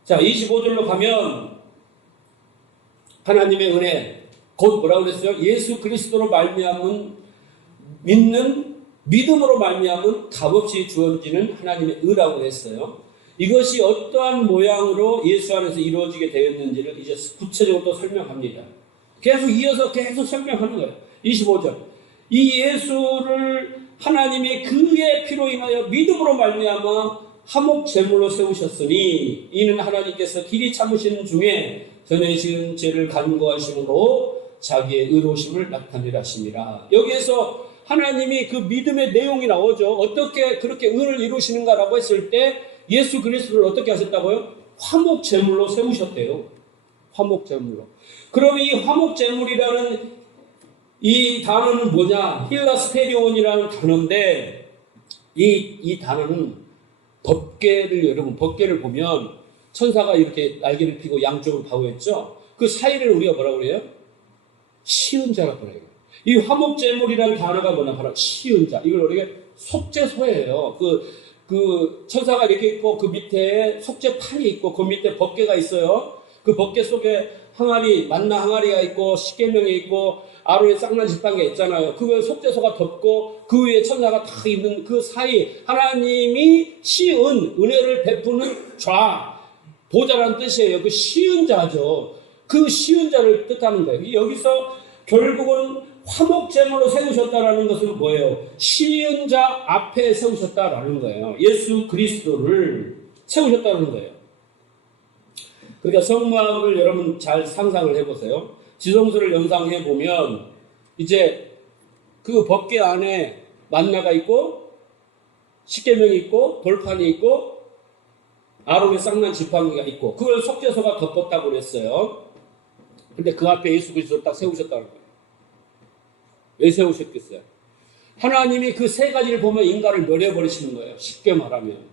자, 25절로 가면 하나님의 은혜 곧 뭐라고 그랬어요? 예수 그리스도로 말미암은 믿는 믿음으로 말미암은 값없이 주어지는 하나님의 의라고 했어요. 이것이 어떠한 모양으로 예수 안에서 이루어지게 되었는지를 이제 구체적으로 또 설명합니다. 계속 이어서 계속 설명하는 거예요. 25절. 이 예수를 하나님이 그의 피로 인하여 믿음으로 말미암아 화목 제물로 세우셨으니 이는 하나님께서 길이 참으시는 중에 전에 지은 죄를 간구하심으로 자기의 의로우심을 나타내라 하심이라. 여기에서 하나님이 그 믿음의 내용이 나오죠. 어떻게 그렇게 의를 이루시는가라고 했을 때 예수 그리스도를 어떻게 하셨다고요? 화목 제물로 세우셨대요. 화목 제물로. 그럼 이 화목 제물이라는 이 단어는 뭐냐? 힐라스테리온이라는 단어인데 이 단어는 여러분 법궤를 보면 천사가 이렇게 날개를 펴고 양쪽으로 바우했죠. 그 사이를 우리가 뭐라고 그래요? 시은자라고 그래요. 이 화목제물이라는 단어가 뭐냐? 바로 시은자. 이걸 우리가 속죄소예요. 그 천사가 이렇게 있고 그 밑에 속죄판이 있고 그 밑에 법궤가 있어요. 그 법궤 속에 항아리, 만나 항아리가 있고 십계명이 있고 아론의 쌍난 지팡이가 있잖아요. 그 위에 속죄소가 덮고 그 위에 천사가 다 있는 그 사이 하나님이 은혜를 베푸는 보좌라는 뜻이에요. 그 시은자죠. 그 시은자를 뜻하는 거예요. 여기서 결국은 화목제물로 세우셨다라는 것은 뭐예요? 시은자 앞에 세우셨다라는 거예요. 예수 그리스도를 세우셨다는 거예요. 그러니까 성막을 여러분 잘 상상을 해보세요. 지성소를 연상해 보면 이제 그 법궤 안에 만나가 있고 십계명이 있고 돌판이 있고 아론의 쌍난 지팡이가 있고 그걸 속죄소가 덮었다고 그랬어요. 근데 그 앞에 예수 그리스도를 딱 세우셨다는 거예요. 왜 세우셨겠어요? 하나님이 그 세 가지를 보면 인간을 멸해버리시는 거예요. 쉽게 말하면.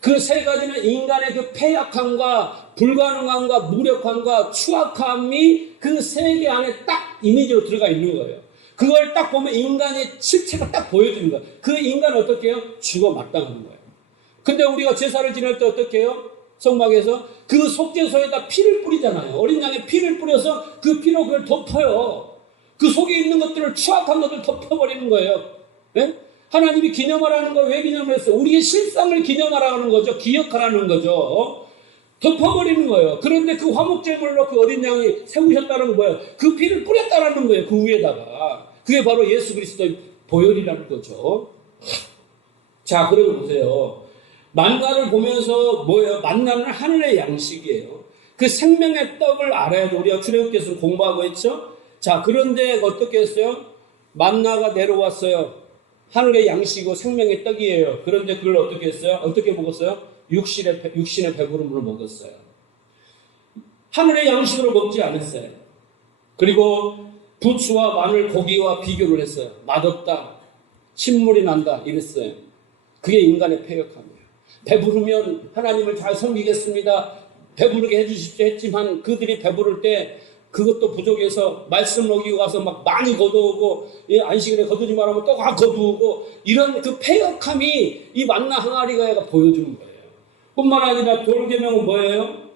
그 세 가지는 인간의 그 패약함과 불가능함과 무력함과 추악함이 그 세 개 안에 딱 이미지로 들어가 있는 거예요. 그걸 딱 보면 인간의 실체가 딱 보여지는 거예요. 그 인간은 어떻게 해요? 죽어 마땅한 거예요. 근데 우리가 제사를 지낼 때 어떻게 해요? 성막에서 그 속죄소에다 피를 뿌리잖아요. 어린 양의 피를 뿌려서 그 피로 그걸 덮어요. 그 속에 있는 것들을 추악한 것들을 덮어버리는 거예요. 네? 하나님이 기념하라는 거 왜 기념을 했어요? 우리의 실상을 기념하라는 거죠. 기억하라는 거죠. 덮어버리는 거예요. 그런데 그 화목제물로 그 어린 양이 세우셨다는 건 뭐예요? 그 피를 뿌렸다는 거예요. 그 위에다가. 그게 바로 예수 그리스도의 보혈이라는 거죠. 자, 그러면 보세요. 만나를 보면서 뭐예요? 만나는 하늘의 양식이에요. 그 생명의 떡을 알아야죠. 우리가 출애굽기에서 공부하고 했죠? 자, 그런데 어떻게 했어요? 만나가 내려왔어요. 하늘의 양식이고 생명의 떡이에요. 그런데 그걸 어떻게 했어요? 어떻게 먹었어요? 육신의 배부름으로 먹었어요. 하늘의 양식으로 먹지 않았어요. 그리고 부추와 마늘, 고기와 비교를 했어요. 맛없다. 침물이 난다. 이랬어요. 그게 인간의 패역함이에요. 배부르면 하나님을 잘 섬기겠습니다. 배부르게 해주십시오 했지만 그들이 배부를 때 그것도 부족해서 말씀 어기고 가서 막 많이 거두고 안식일에 거두지 말하면 또 거두고 이런 그 패역함이 이 만나 항아리가 보여주는 거예요. 뿐만 아니라 돌계명은 뭐예요?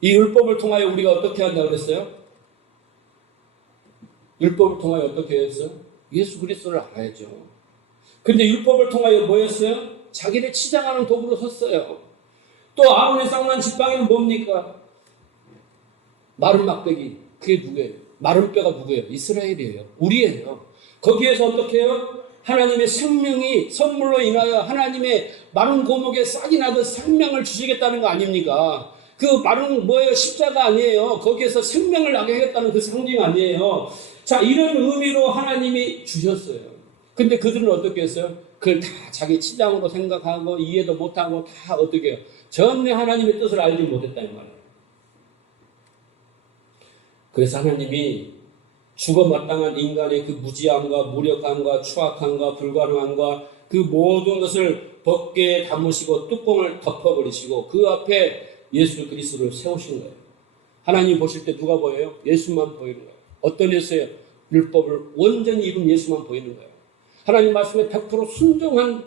이 율법을 통하여 우리가 어떻게 한다고 그랬어요? 율법을 통하여 어떻게 했어요? 예수 그리스도를 알아야죠. 근데 율법을 통하여 뭐였어요? 자기를 치장하는 도구로 섰어요. 또 아론의 쌍난 지팡이는 뭡니까? 마른 막대기. 그게 누구예요? 마른 뼈가 누구예요? 이스라엘이에요. 우리예요. 거기에서 어떻게 해요? 하나님의 생명이 선물로 인하여 하나님의 마른 고목에 싹이 나듯 생명을 주시겠다는 거 아닙니까? 그 마른 뭐예요? 십자가 아니에요. 거기에서 생명을 나게 하겠다는 그 상징 아니에요. 자, 이런 의미로 하나님이 주셨어요. 근데 그들은 어떻게 했어요? 그걸 다 자기 치장으로 생각하고 이해도 못하고 다 어떻게 해요? 전혀 하나님의 뜻을 알지 못했다는 말이에요. 그래서 하나님이 죽어 마땅한 인간의 그 무지함과 무력함과 추악함과 불가능함과 그 모든 것을 벗게 담으시고 뚜껑을 덮어버리시고 그 앞에 예수 그리스도를 세우신 거예요. 하나님 보실 때 누가 보여요? 예수만 보이는 거예요. 어떤 예수예요? 율법을 온전히 입은 예수만 보이는 거예요. 하나님 말씀에 100% 순종한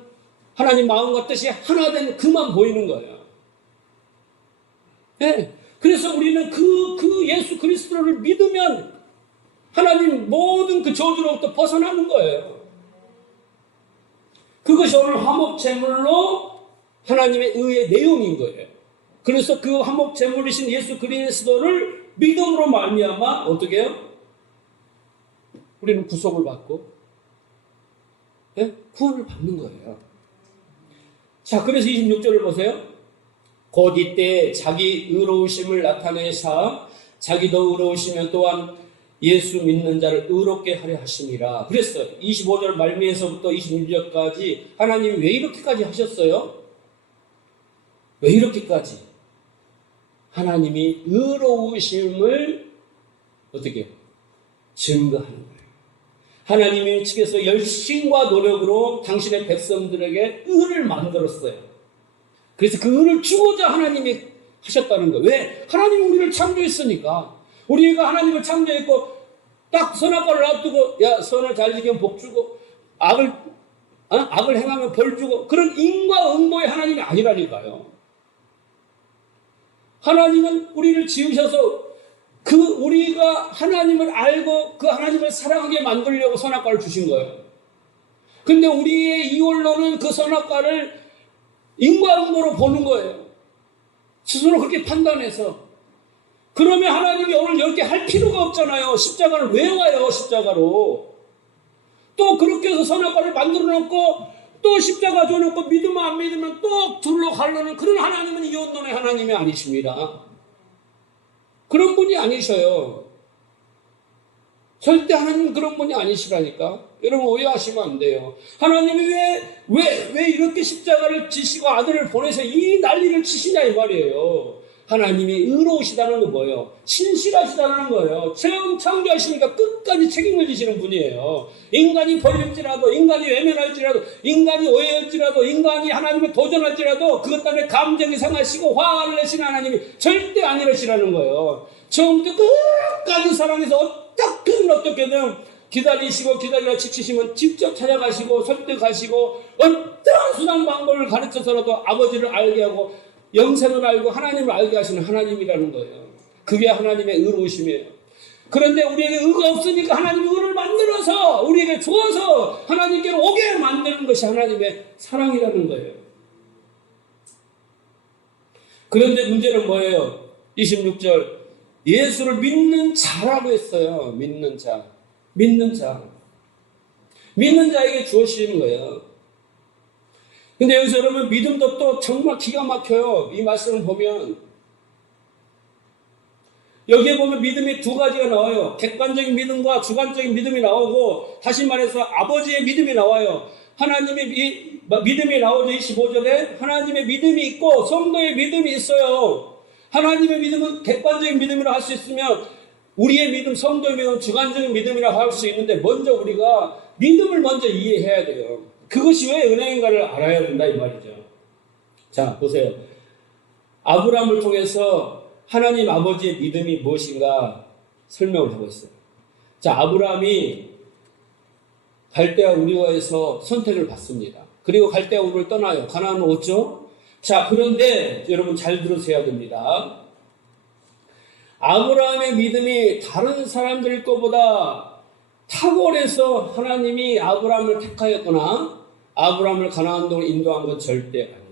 하나님 마음과 뜻이 하나 된 그만 보이는 거예요. 네. 그래서 우리는 그 예수 그리스도를 믿으면 하나님 모든 그 저주로부터 벗어나는 거예요. 그것이 오늘 화목제물로 하나님의 의의 내용인 거예요. 그래서 그 화목제물이신 예수 그리스도를 믿음으로 말미암아 어떻게 해요? 우리는 구속을 받고 구원을 받는 거예요. 자, 그래서 26절을 보세요. 곧 이때 자기 의로우심을 나타내사 자기도 의로우시면 또한 예수 믿는 자를 의롭게 하려 하심이라 그랬어요. 25절 말미에서부터 26절까지 하나님이 왜 이렇게까지 하셨어요? 왜 이렇게까지? 하나님이 의로우심을 어떻게 해요? 증거하는 거예요. 하나님이 측에서 열심과 노력으로 당신의 백성들에게 의를 만들었어요. 그래서 그 의를 주고자 하나님이 하셨다는 거예요. 왜? 하나님이 우리를 창조했으니까. 우리가 하나님을 창조했고 딱 선악과를 놔두고 야 선을 잘 지키면 복 주고 악을 행하면 벌 주고 그런 인과응보의 하나님이 아니라니까요. 하나님은 우리를 지으셔서 그 우리가 하나님을 알고 그 하나님을 사랑하게 만들려고 선악과를 주신 거예요. 근데 우리의 이원론은 그 선악과를 인과응보로 보는 거예요. 스스로 그렇게 판단해서. 그러면 하나님이 오늘 10개 할 필요가 없잖아요. 십자가를 왜 와요, 십자가로. 또 그렇게 해서 선악과를 만들어 놓고 또 십자가 줘놓고 믿으면 안 믿으면 또 둘러 가려는 그런 하나님은 이원론의 하나님이 아니십니다. 그런 분이 아니셔요. 절대 하나님은 그런 분이 아니시라니까. 여러분 오해하시면 안 돼요. 하나님이 왜 이렇게 십자가를 지시고 아들을 보내서 이 난리를 치시냐 이 말이에요. 하나님이 의로우시다는 건 뭐예요? 신실하시다는 거예요. 처음 창조하시니까 끝까지 책임을 지시는 분이에요. 인간이 버릴지라도, 인간이 외면할지라도, 인간이 오해할지라도, 인간이 하나님을 도전할지라도 그것 때문에 감정이 상하시고 화를 내시는 하나님이 절대 안 이러시라는 거예요. 처음부터 끝까지 사랑해서 어떻게든 기다리시고 기다리다 지치시면 직접 찾아가시고 설득하시고 어떤 수단 방법을 가르쳐서라도 아버지를 알게 하고 영생을 알고 하나님을 알게 하시는 하나님이라는 거예요. 그게 하나님의 의로우심이에요. 그런데 우리에게 의가 없으니까 하나님이 의를 만들어서 우리에게 주어서 하나님께로 오게 만드는 것이 하나님의 사랑이라는 거예요. 그런데 문제는 뭐예요? 26절 예수를 믿는 자라고 했어요. 믿는 자. 믿는 자. 믿는 자에게 주어지는 거예요. 근데 여기서 여러분 믿음도 또 정말 기가 막혀요. 이 말씀을 보면 여기에 보면 믿음이 두 가지가 나와요. 객관적인 믿음과 주관적인 믿음이 나오고 다시 말해서 아버지의 믿음이 나와요. 하나님의 믿음이 나오죠. 25절에 하나님의 믿음이 있고 성도의 믿음이 있어요. 하나님의 믿음은 객관적인 믿음이라 할 수 있으면 우리의 믿음, 성도의 믿음은 주관적인 믿음이라 할 수 있는데 먼저 우리가 믿음을 먼저 이해해야 돼요. 그것이 왜 은혜인가를 알아야 된다 이 말이죠. 자 보세요. 아브라함을 통해서 하나님 아버지의 믿음이 무엇인가 설명을 하고 있어요. 자 아브라함이 갈대아 우르에서 선택을 받습니다. 그리고 갈대아 우르를 떠나요. 가나안으로 오죠. 자 그런데 여러분 잘 들으셔야 됩니다. 아브라함의 믿음이 다른 사람들 것보다 탁월해서 하나님이 아브라함을 택하였거나 아브라함을 가나안으로 인도한 건 절대 아니에요.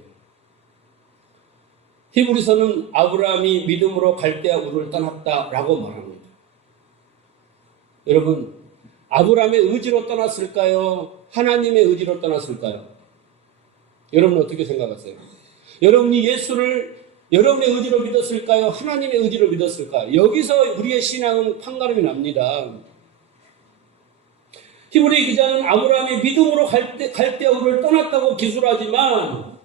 히브리서는 아브라함이 믿음으로 갈대아 우르를 떠났다라고 말합니다. 여러분 아브라함의 의지로 떠났을까요? 하나님의 의지로 떠났을까요? 여러분 어떻게 생각하세요? 여러분이 예수를 여러분의 의지로 믿었을까요? 하나님의 의지로 믿었을까요? 여기서 우리의 신앙은 판가름이 납니다. 히브리 기자는 아브라함의 믿음으로 갈대아 우르를 떠났다고 기술하지만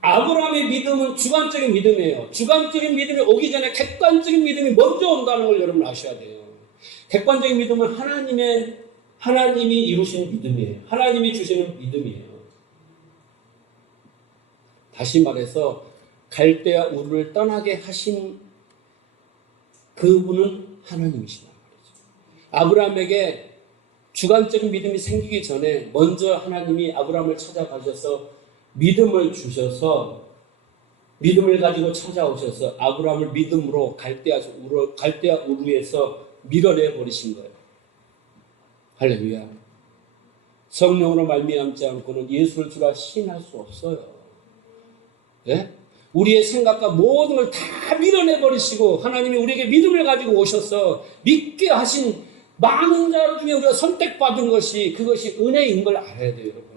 아브라함의 믿음은 주관적인 믿음이에요. 주관적인 믿음이 오기 전에 객관적인 믿음이 먼저 온다는 걸 여러분 아셔야 돼요. 객관적인 믿음은 하나님이 이루시는 믿음이에요. 하나님이 주시는 믿음이에요. 다시 말해서 갈대아 우르를 떠나게 하신 그분은 하나님이시란 말이죠. 아브라함에게 주관적인 믿음이 생기기 전에 먼저 하나님이 아브라함을 찾아가셔서 믿음을 주셔서 믿음을 가지고 찾아오셔서 아브라함을 믿음으로 갈대아 우르에서 밀어내 버리신 거예요. 할렐루야. 성령으로 말미암지 않고는 예수를 주라 시인할 수 없어요. 네? 우리의 생각과 모든 걸 다 밀어내 버리시고 하나님이 우리에게 믿음을 가지고 오셔서 믿게 하신 많은 자 중에 우리가 선택받은 것이 그것이 은혜인 걸 알아야 돼요, 여러분.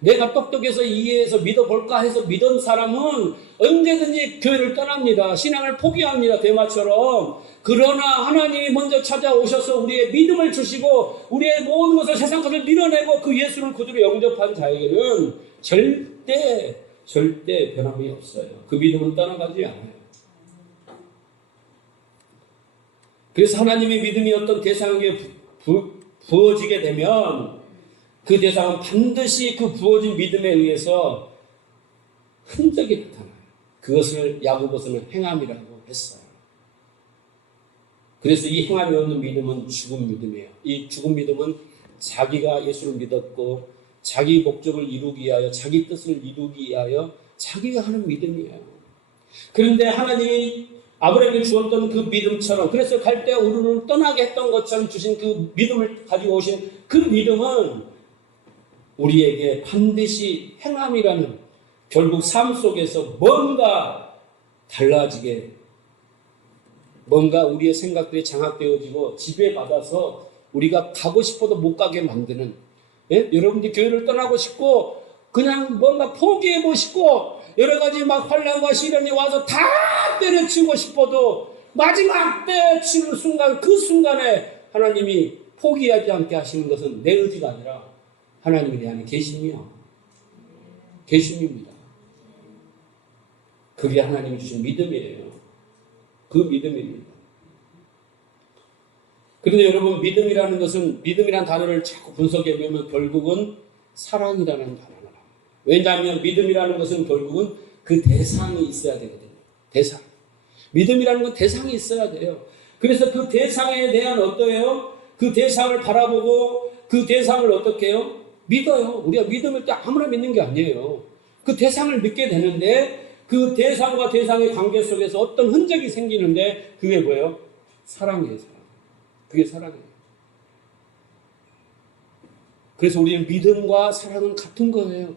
내가 똑똑해서 이해해서 믿어볼까 해서 믿은 사람은 언제든지 교회를 떠납니다. 신앙을 포기합니다, 대마처럼. 그러나 하나님이 먼저 찾아오셔서 우리의 믿음을 주시고 우리의 모든 것을 세상 것을 밀어내고 그 예수를 구주로 영접한 자에게는 절대 변함이 없어요. 그 믿음은 떠나가지 않아요. 그래서 하나님의 믿음이 어떤 대상에게 부어지게 되면 그 대상은 반드시 그 부어진 믿음에 의해서 흔적이 나타나요. 그것을 야고보서는 행함이라고 했어요. 그래서 이 행함이 없는 믿음은 죽은 믿음이에요. 이 죽은 믿음은 자기가 예수를 믿었고 자기 목적을 이루기 위하여 자기 뜻을 이루기 위하여 자기가 하는 믿음이에요. 그런데 하나님이 아브라함에게 주었던 그 믿음처럼 그래서 갈대아 우르를 떠나게 했던 것처럼 주신 그 믿음을 가지고 오신 그 믿음은 우리에게 반드시 행함이라는 결국 삶 속에서 뭔가 달라지게 뭔가 우리의 생각들이 장악되어지고 지배받아서 우리가 가고 싶어도 못 가게 만드는 여러분들이 교회를 떠나고 싶고 그냥 뭔가 포기해보고 싶고 여러 가지 막 환난과 시련이 와서 다 때려치우고 싶어도 마지막 때려치는 순간 그 순간에 하나님이 포기하지 않게 하시는 것은 내 의지가 아니라 하나님이 내 안에 계심이요. 계심입니다. 그게 하나님이 주신 믿음이에요. 그 믿음입니다. 그런데 여러분, 믿음이라는 것은, 믿음이라는 단어를 자꾸 분석해 보면 결국은 사랑이라는 단어라. 왜냐하면 믿음이라는 것은 결국은 그 대상이 있어야 되거든요. 대상. 믿음이라는 건 대상이 있어야 돼요. 그래서 그 대상에 대한 어떠해요? 그 대상을 바라보고 그 대상을 어떻게 해요? 믿어요. 우리가 믿음을 때 아무나 믿는 게 아니에요. 그 대상을 믿게 되는데 그 대상과 대상의 관계 속에서 어떤 흔적이 생기는데 그게 뭐예요? 사랑이에요. 사랑. 그게 사랑이에요. 그래서 우리는 믿음과 사랑은 같은 거예요.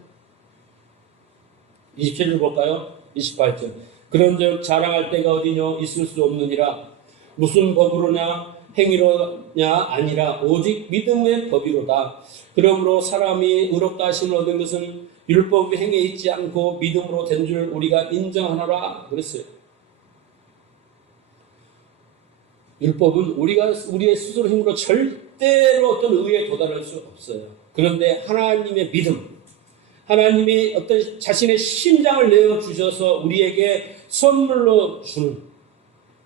27절 볼까요? 28절. 그런즉 자랑할 때가 어디뇨? 있을 수 없느니라. 무슨 법으로냐? 행위로냐? 아니라 오직 믿음의 법이로다. 그러므로 사람이 의롭다 하심을 얻은 것은 율법 행위에 있지 않고 믿음으로 된 줄 우리가 인정하노라 그랬어요. 율법은 우리의 스스로 힘으로 절대로 어떤 의에 도달할 수 없어요. 그런데 하나님의 믿음, 하나님이 어떤 자신의 심장을 내어주셔서 우리에게 선물로 주는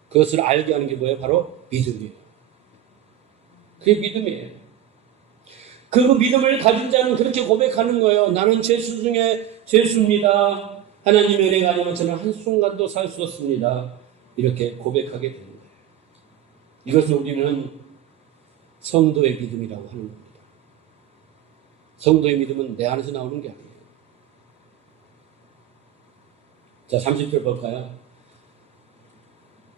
그것을 알게 하는 게 뭐예요? 바로 믿음이에요. 그게 믿음이에요. 그 믿음을 가진 자는 그렇게 고백하는 거예요. 나는 죄수 중에 죄수입니다. 하나님의 은혜가 아니면 저는 한순간도 살 수 없습니다. 이렇게 고백하게 되는 거예요. 이것을 우리는 성도의 믿음이라고 하는 겁니다. 성도의 믿음은 내 안에서 나오는 게 아니에요. 자, 30절 볼까요?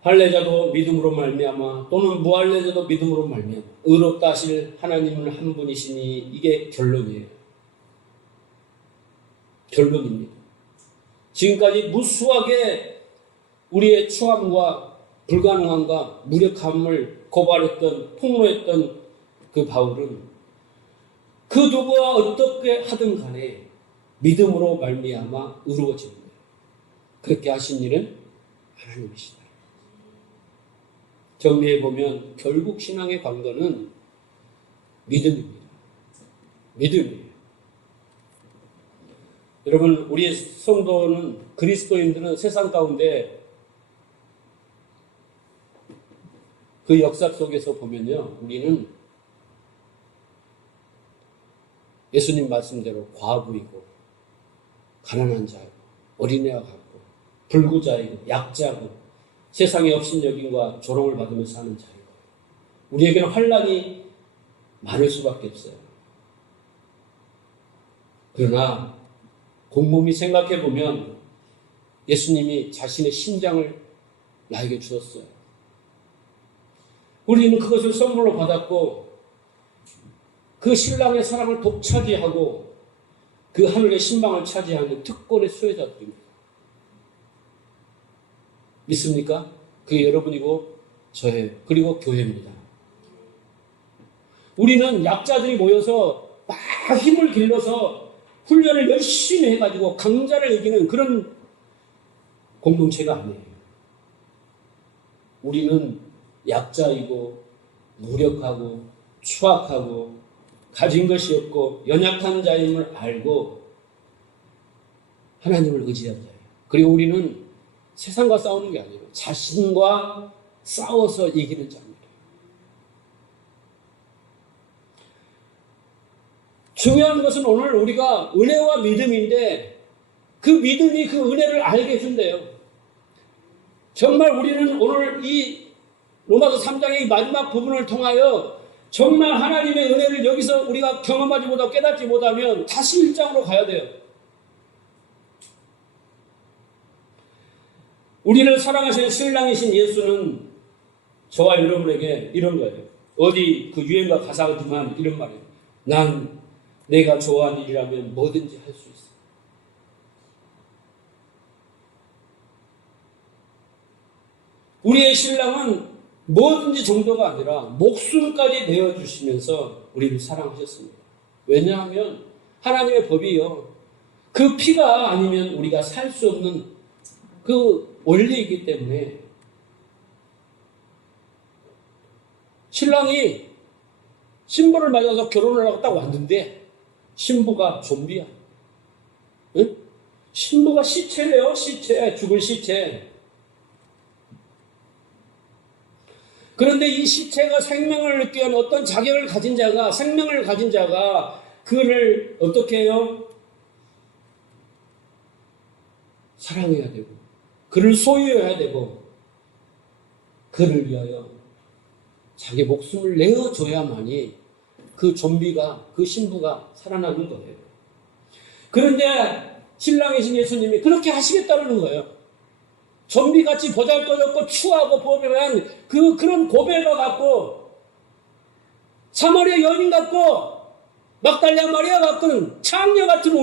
할례자도 믿음으로 말미암아 또는 무할례자도 믿음으로 말미암아 의롭다 하실 하나님은 한 분이시니 이게 결론이에요. 결론입니다. 지금까지 무수하게 우리의 추함과 불가능함과 무력함을 고발했던 폭로했던 그 바울은 그 누구와 어떻게 하든 간에 믿음으로 말미암아 의로워지는 거예요. 그렇게 하신 일은 하나님이시다. 정리해보면 결국 신앙의 관건은 믿음입니다. 믿음이에요. 여러분, 우리의 성도는, 그리스도인들은 세상 가운데 그 역사 속에서 보면요, 우리는 예수님 말씀대로 과부이고 가난한 자이고 어린애와 같고 불구자이고 약자고 세상의 업신여김과 조롱을 받으며 사는 자이고 우리에게는 환난이 많을 수밖에 없어요. 그러나 곰곰이 생각해보면 예수님이 자신의 심장을 나에게 주었어요. 우리는 그것을 선물로 받았고 그 신랑의 사랑을 독차지하고 그 하늘의 신방을 차지하는 특권의 수혜자들입니다. 믿습니까? 그게 여러분이고 저예요. 그리고 교회입니다. 우리는 약자들이 모여서 막 힘을 길러서 훈련을 열심히 해가지고 강자를 이기는 그런 공동체가 아니에요. 우리는 약자이고 무력하고 추악하고 가진 것이 없고 연약한 자임을 알고 하나님을 의지한 자예요. 그리고 우리는 세상과 싸우는 게 아니에요. 자신과 싸워서 이기는 자입니다. 중요한 것은 오늘 우리가 은혜와 믿음인데 그 믿음이 그 은혜를 알게 해준대요. 정말 우리는 오늘 이 로마서 3장의 마지막 부분을 통하여 정말 하나님의 은혜를 여기서 우리가 경험하지 못하고 깨닫지 못하면 다시 1장으로 가야 돼요. 우리를 사랑하시는 신랑이신 예수는 저와 여러분에게 이런 거예요. 어디 그 유행가 가사지만 이런 말이에요. 난 내가 좋아하는 일이라면 뭐든지 할 수 있어. 우리의 신랑은 뭐든지 정도가 아니라 목숨까지 내어주시면서 우리를 사랑하셨습니다. 왜냐하면 하나님의 법이요. 그 피가 아니면 우리가 살 수 없는 그 원리이기 때문에 신랑이 신부를 맞아서 결혼을 하고 딱 왔는데 신부가 좀비야. 응? 신부가 시체래요. 시체. 죽은 시체. 그런데 이 시체가 생명을 느끼는 어떤 자격을 가진 자가, 생명을 가진 자가 그를 어떻게 해요? 사랑해야 되고, 그를 소유해야 되고, 그를 위하여 자기 목숨을 내어줘야만이 그 좀비가, 그 신부가 살아나는 거예요. 그런데 신랑이신 예수님이 그렇게 하시겠다는 거예요. 좀비같이 보잘것없고 추하고 보면 그런 고백을 갖고 사마리아 여인 같고 막달라 마리아 같은 창녀 같은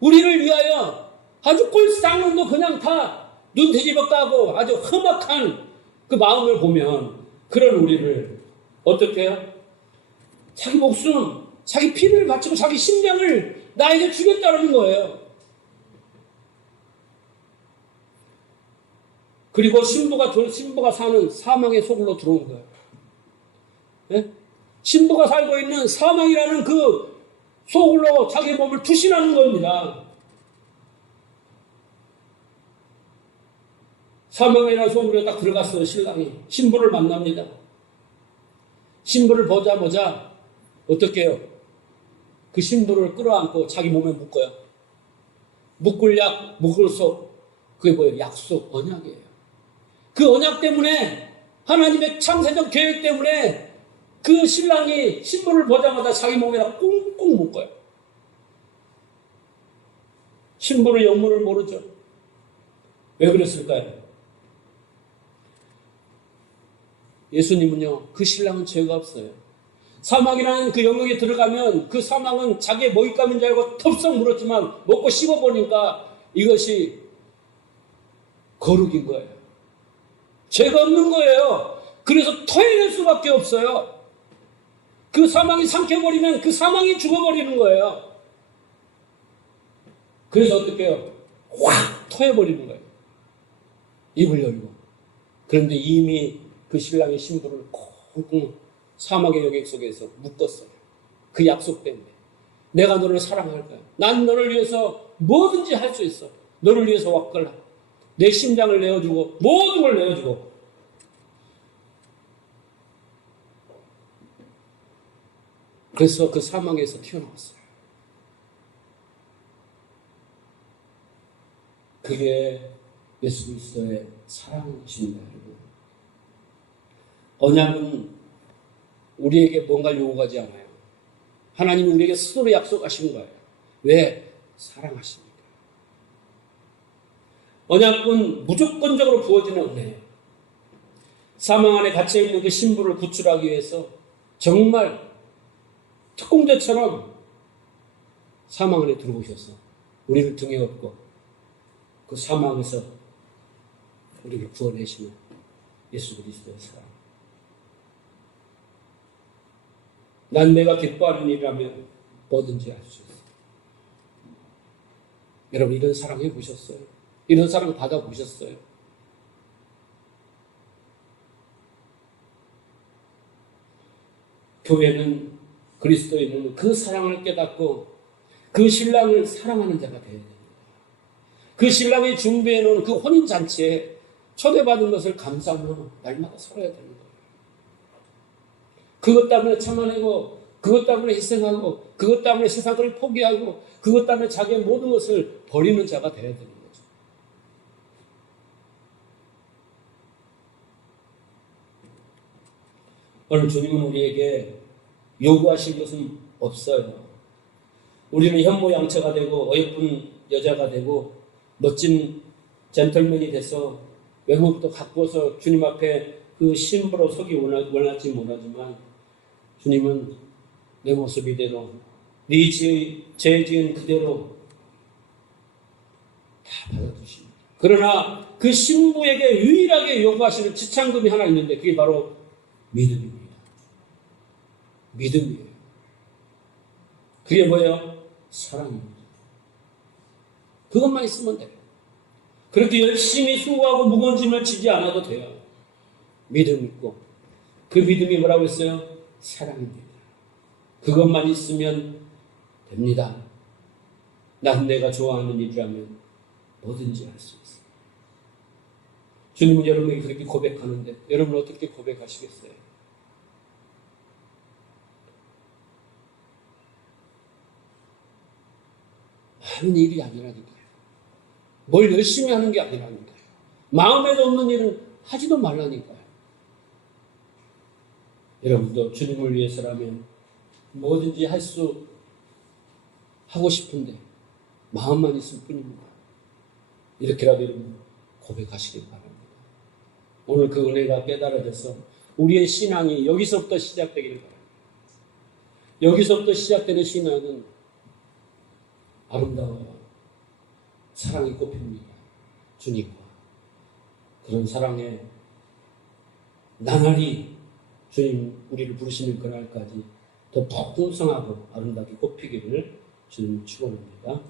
우리를 위하여 아주 꼴쌍놈도 그냥 다 눈 뒤집어 까고 아주 험악한 그 마음을 보면 그런 우리를 어떻게 해요? 자기 목숨, 자기 피를 바치고 자기 심장을 나에게 주겠다는 거예요. 그리고 신부가 사는 사망의 속으로 들어온 거예요. 네? 신부가 살고 있는 사망이라는 그 속으로 자기 몸을 투신하는 겁니다. 사망이라는 속으로 딱 들어갔어요. 신랑이 신부를 만납니다. 신부를 보자마자 어떻게 해요? 그 신부를 끌어안고 자기 몸에 묶어요. 묶을 속, 그게 뭐예요? 약속, 언약이에요. 그 언약 때문에, 하나님의 창세적 계획 때문에 그 신랑이 신부를 보자마자 자기 몸에다 꽁꽁 묶어요. 신부는 영문을 모르죠. 왜 그랬을까요? 예수님은요, 그 신랑은 죄가 없어요. 사막이라는 그 영역에 들어가면 그 사망은 자기의 먹잇감인 줄 알고 텁썩 물었지만 먹고 씹어보니까 이것이 거룩인 거예요. 죄가 없는 거예요. 그래서 토해낼 수밖에 없어요. 그 사망이 삼켜버리면 그 사망이 죽어버리는 거예요. 그래서 어떻게 해요? 확 토해버리는 거예요. 입을 열고. 그런데 이미 그 신랑의 신부를 꽁꽁 사막의 영역 속에서 묶었어요. 그 약속 때문에. 내가 너를 사랑할 거야. 난 너를 위해서 뭐든지 할 수 있어. 너를 위해서 왔걸라. 내 심장을 내어주고 모든 걸 내어주고. 그래서 그 사망에서 튀어나왔어요. 그게 예수 그리스도의 사랑이십니다, 여러분. 언약은 우리에게 뭔가를 요구하지 않아요. 하나님이 우리에게 스스로 약속하신 거예요. 왜? 사랑하십니까? 언약은 무조건적으로 부어지는 은혜예요. 사망 안에 갇혀있는 그 신부를 구출하기 위해서 정말 특공대처럼 사망 안에 들어오셔서 우리를 등에 업고 그 사망에서 우리를 구원하시는 예수 그리스도의 사랑. 난 내가 기뻐하는 일이라면 뭐든지 할 수 있어요. 여러분 이런 사랑 해보셨어요? 이런 사랑 받아보셨어요? 교회는 그리스도인은 그 사랑을 깨닫고 그 신랑을 사랑하는 자가 되어야 됩니다. 그 신랑이 준비해놓은 그 혼인잔치에 초대받은 것을 감사하며 날마다 살아야 되는 거예요. 그것 때문에 참아내고 그것 때문에 희생하고 그것 때문에 세상을 포기하고 그것 때문에 자기의 모든 것을 버리는 자가 되어야 되는 거죠. 오늘 주님은 우리에게 요구하신 것은 없어요. 우리는 현모양처가 되고 어여쁜 여자가 되고 멋진 젠틀맨이 돼서 외모부터 가꾸어서 주님 앞에 그 신부로 서기 원할지 못하지만 주님은 내 모습 이대로 네 죄 지은 그대로 다 받아주십니다. 그러나 그 신부에게 유일하게 요구하시는 지참금이 하나 있는데 그게 바로 믿음입니다. 믿음이에요. 그게 뭐예요? 사랑입니다. 그것만 있으면 돼요. 그렇게 열심히 수고하고 무거운 짐을 지지 않아도 돼요. 믿음 있고 그 믿음이 뭐라고 했어요? 사랑입니다. 그것만 있으면 됩니다. 난 내가 좋아하는 일이라면 뭐든지 할 수 있어요. 주님은 여러분에게 그렇게 고백하는데 여러분 어떻게 고백하시겠어요? 하는 일이 아니라니까요. 뭘 열심히 하는 게 아니라니까요. 마음에도 없는 일은 하지도 말라니까요. 여러분도 주님을 위해서라면 뭐든지 하고 싶은데 마음만 있을 뿐입니다. 이렇게라도 여러분 고백하시길 바랍니다. 오늘 그 은혜가 깨달아져서 우리의 신앙이 여기서부터 시작되기를 바랍니다. 여기서부터 시작되는 신앙은 아름다워요. 사랑이 꽃핍니다. 주님과 그런 사랑에 나날이 주님 우리를 부르시는 그날까지 더 풍성하고 아름답게 꽃피기를 주님 축원합니다.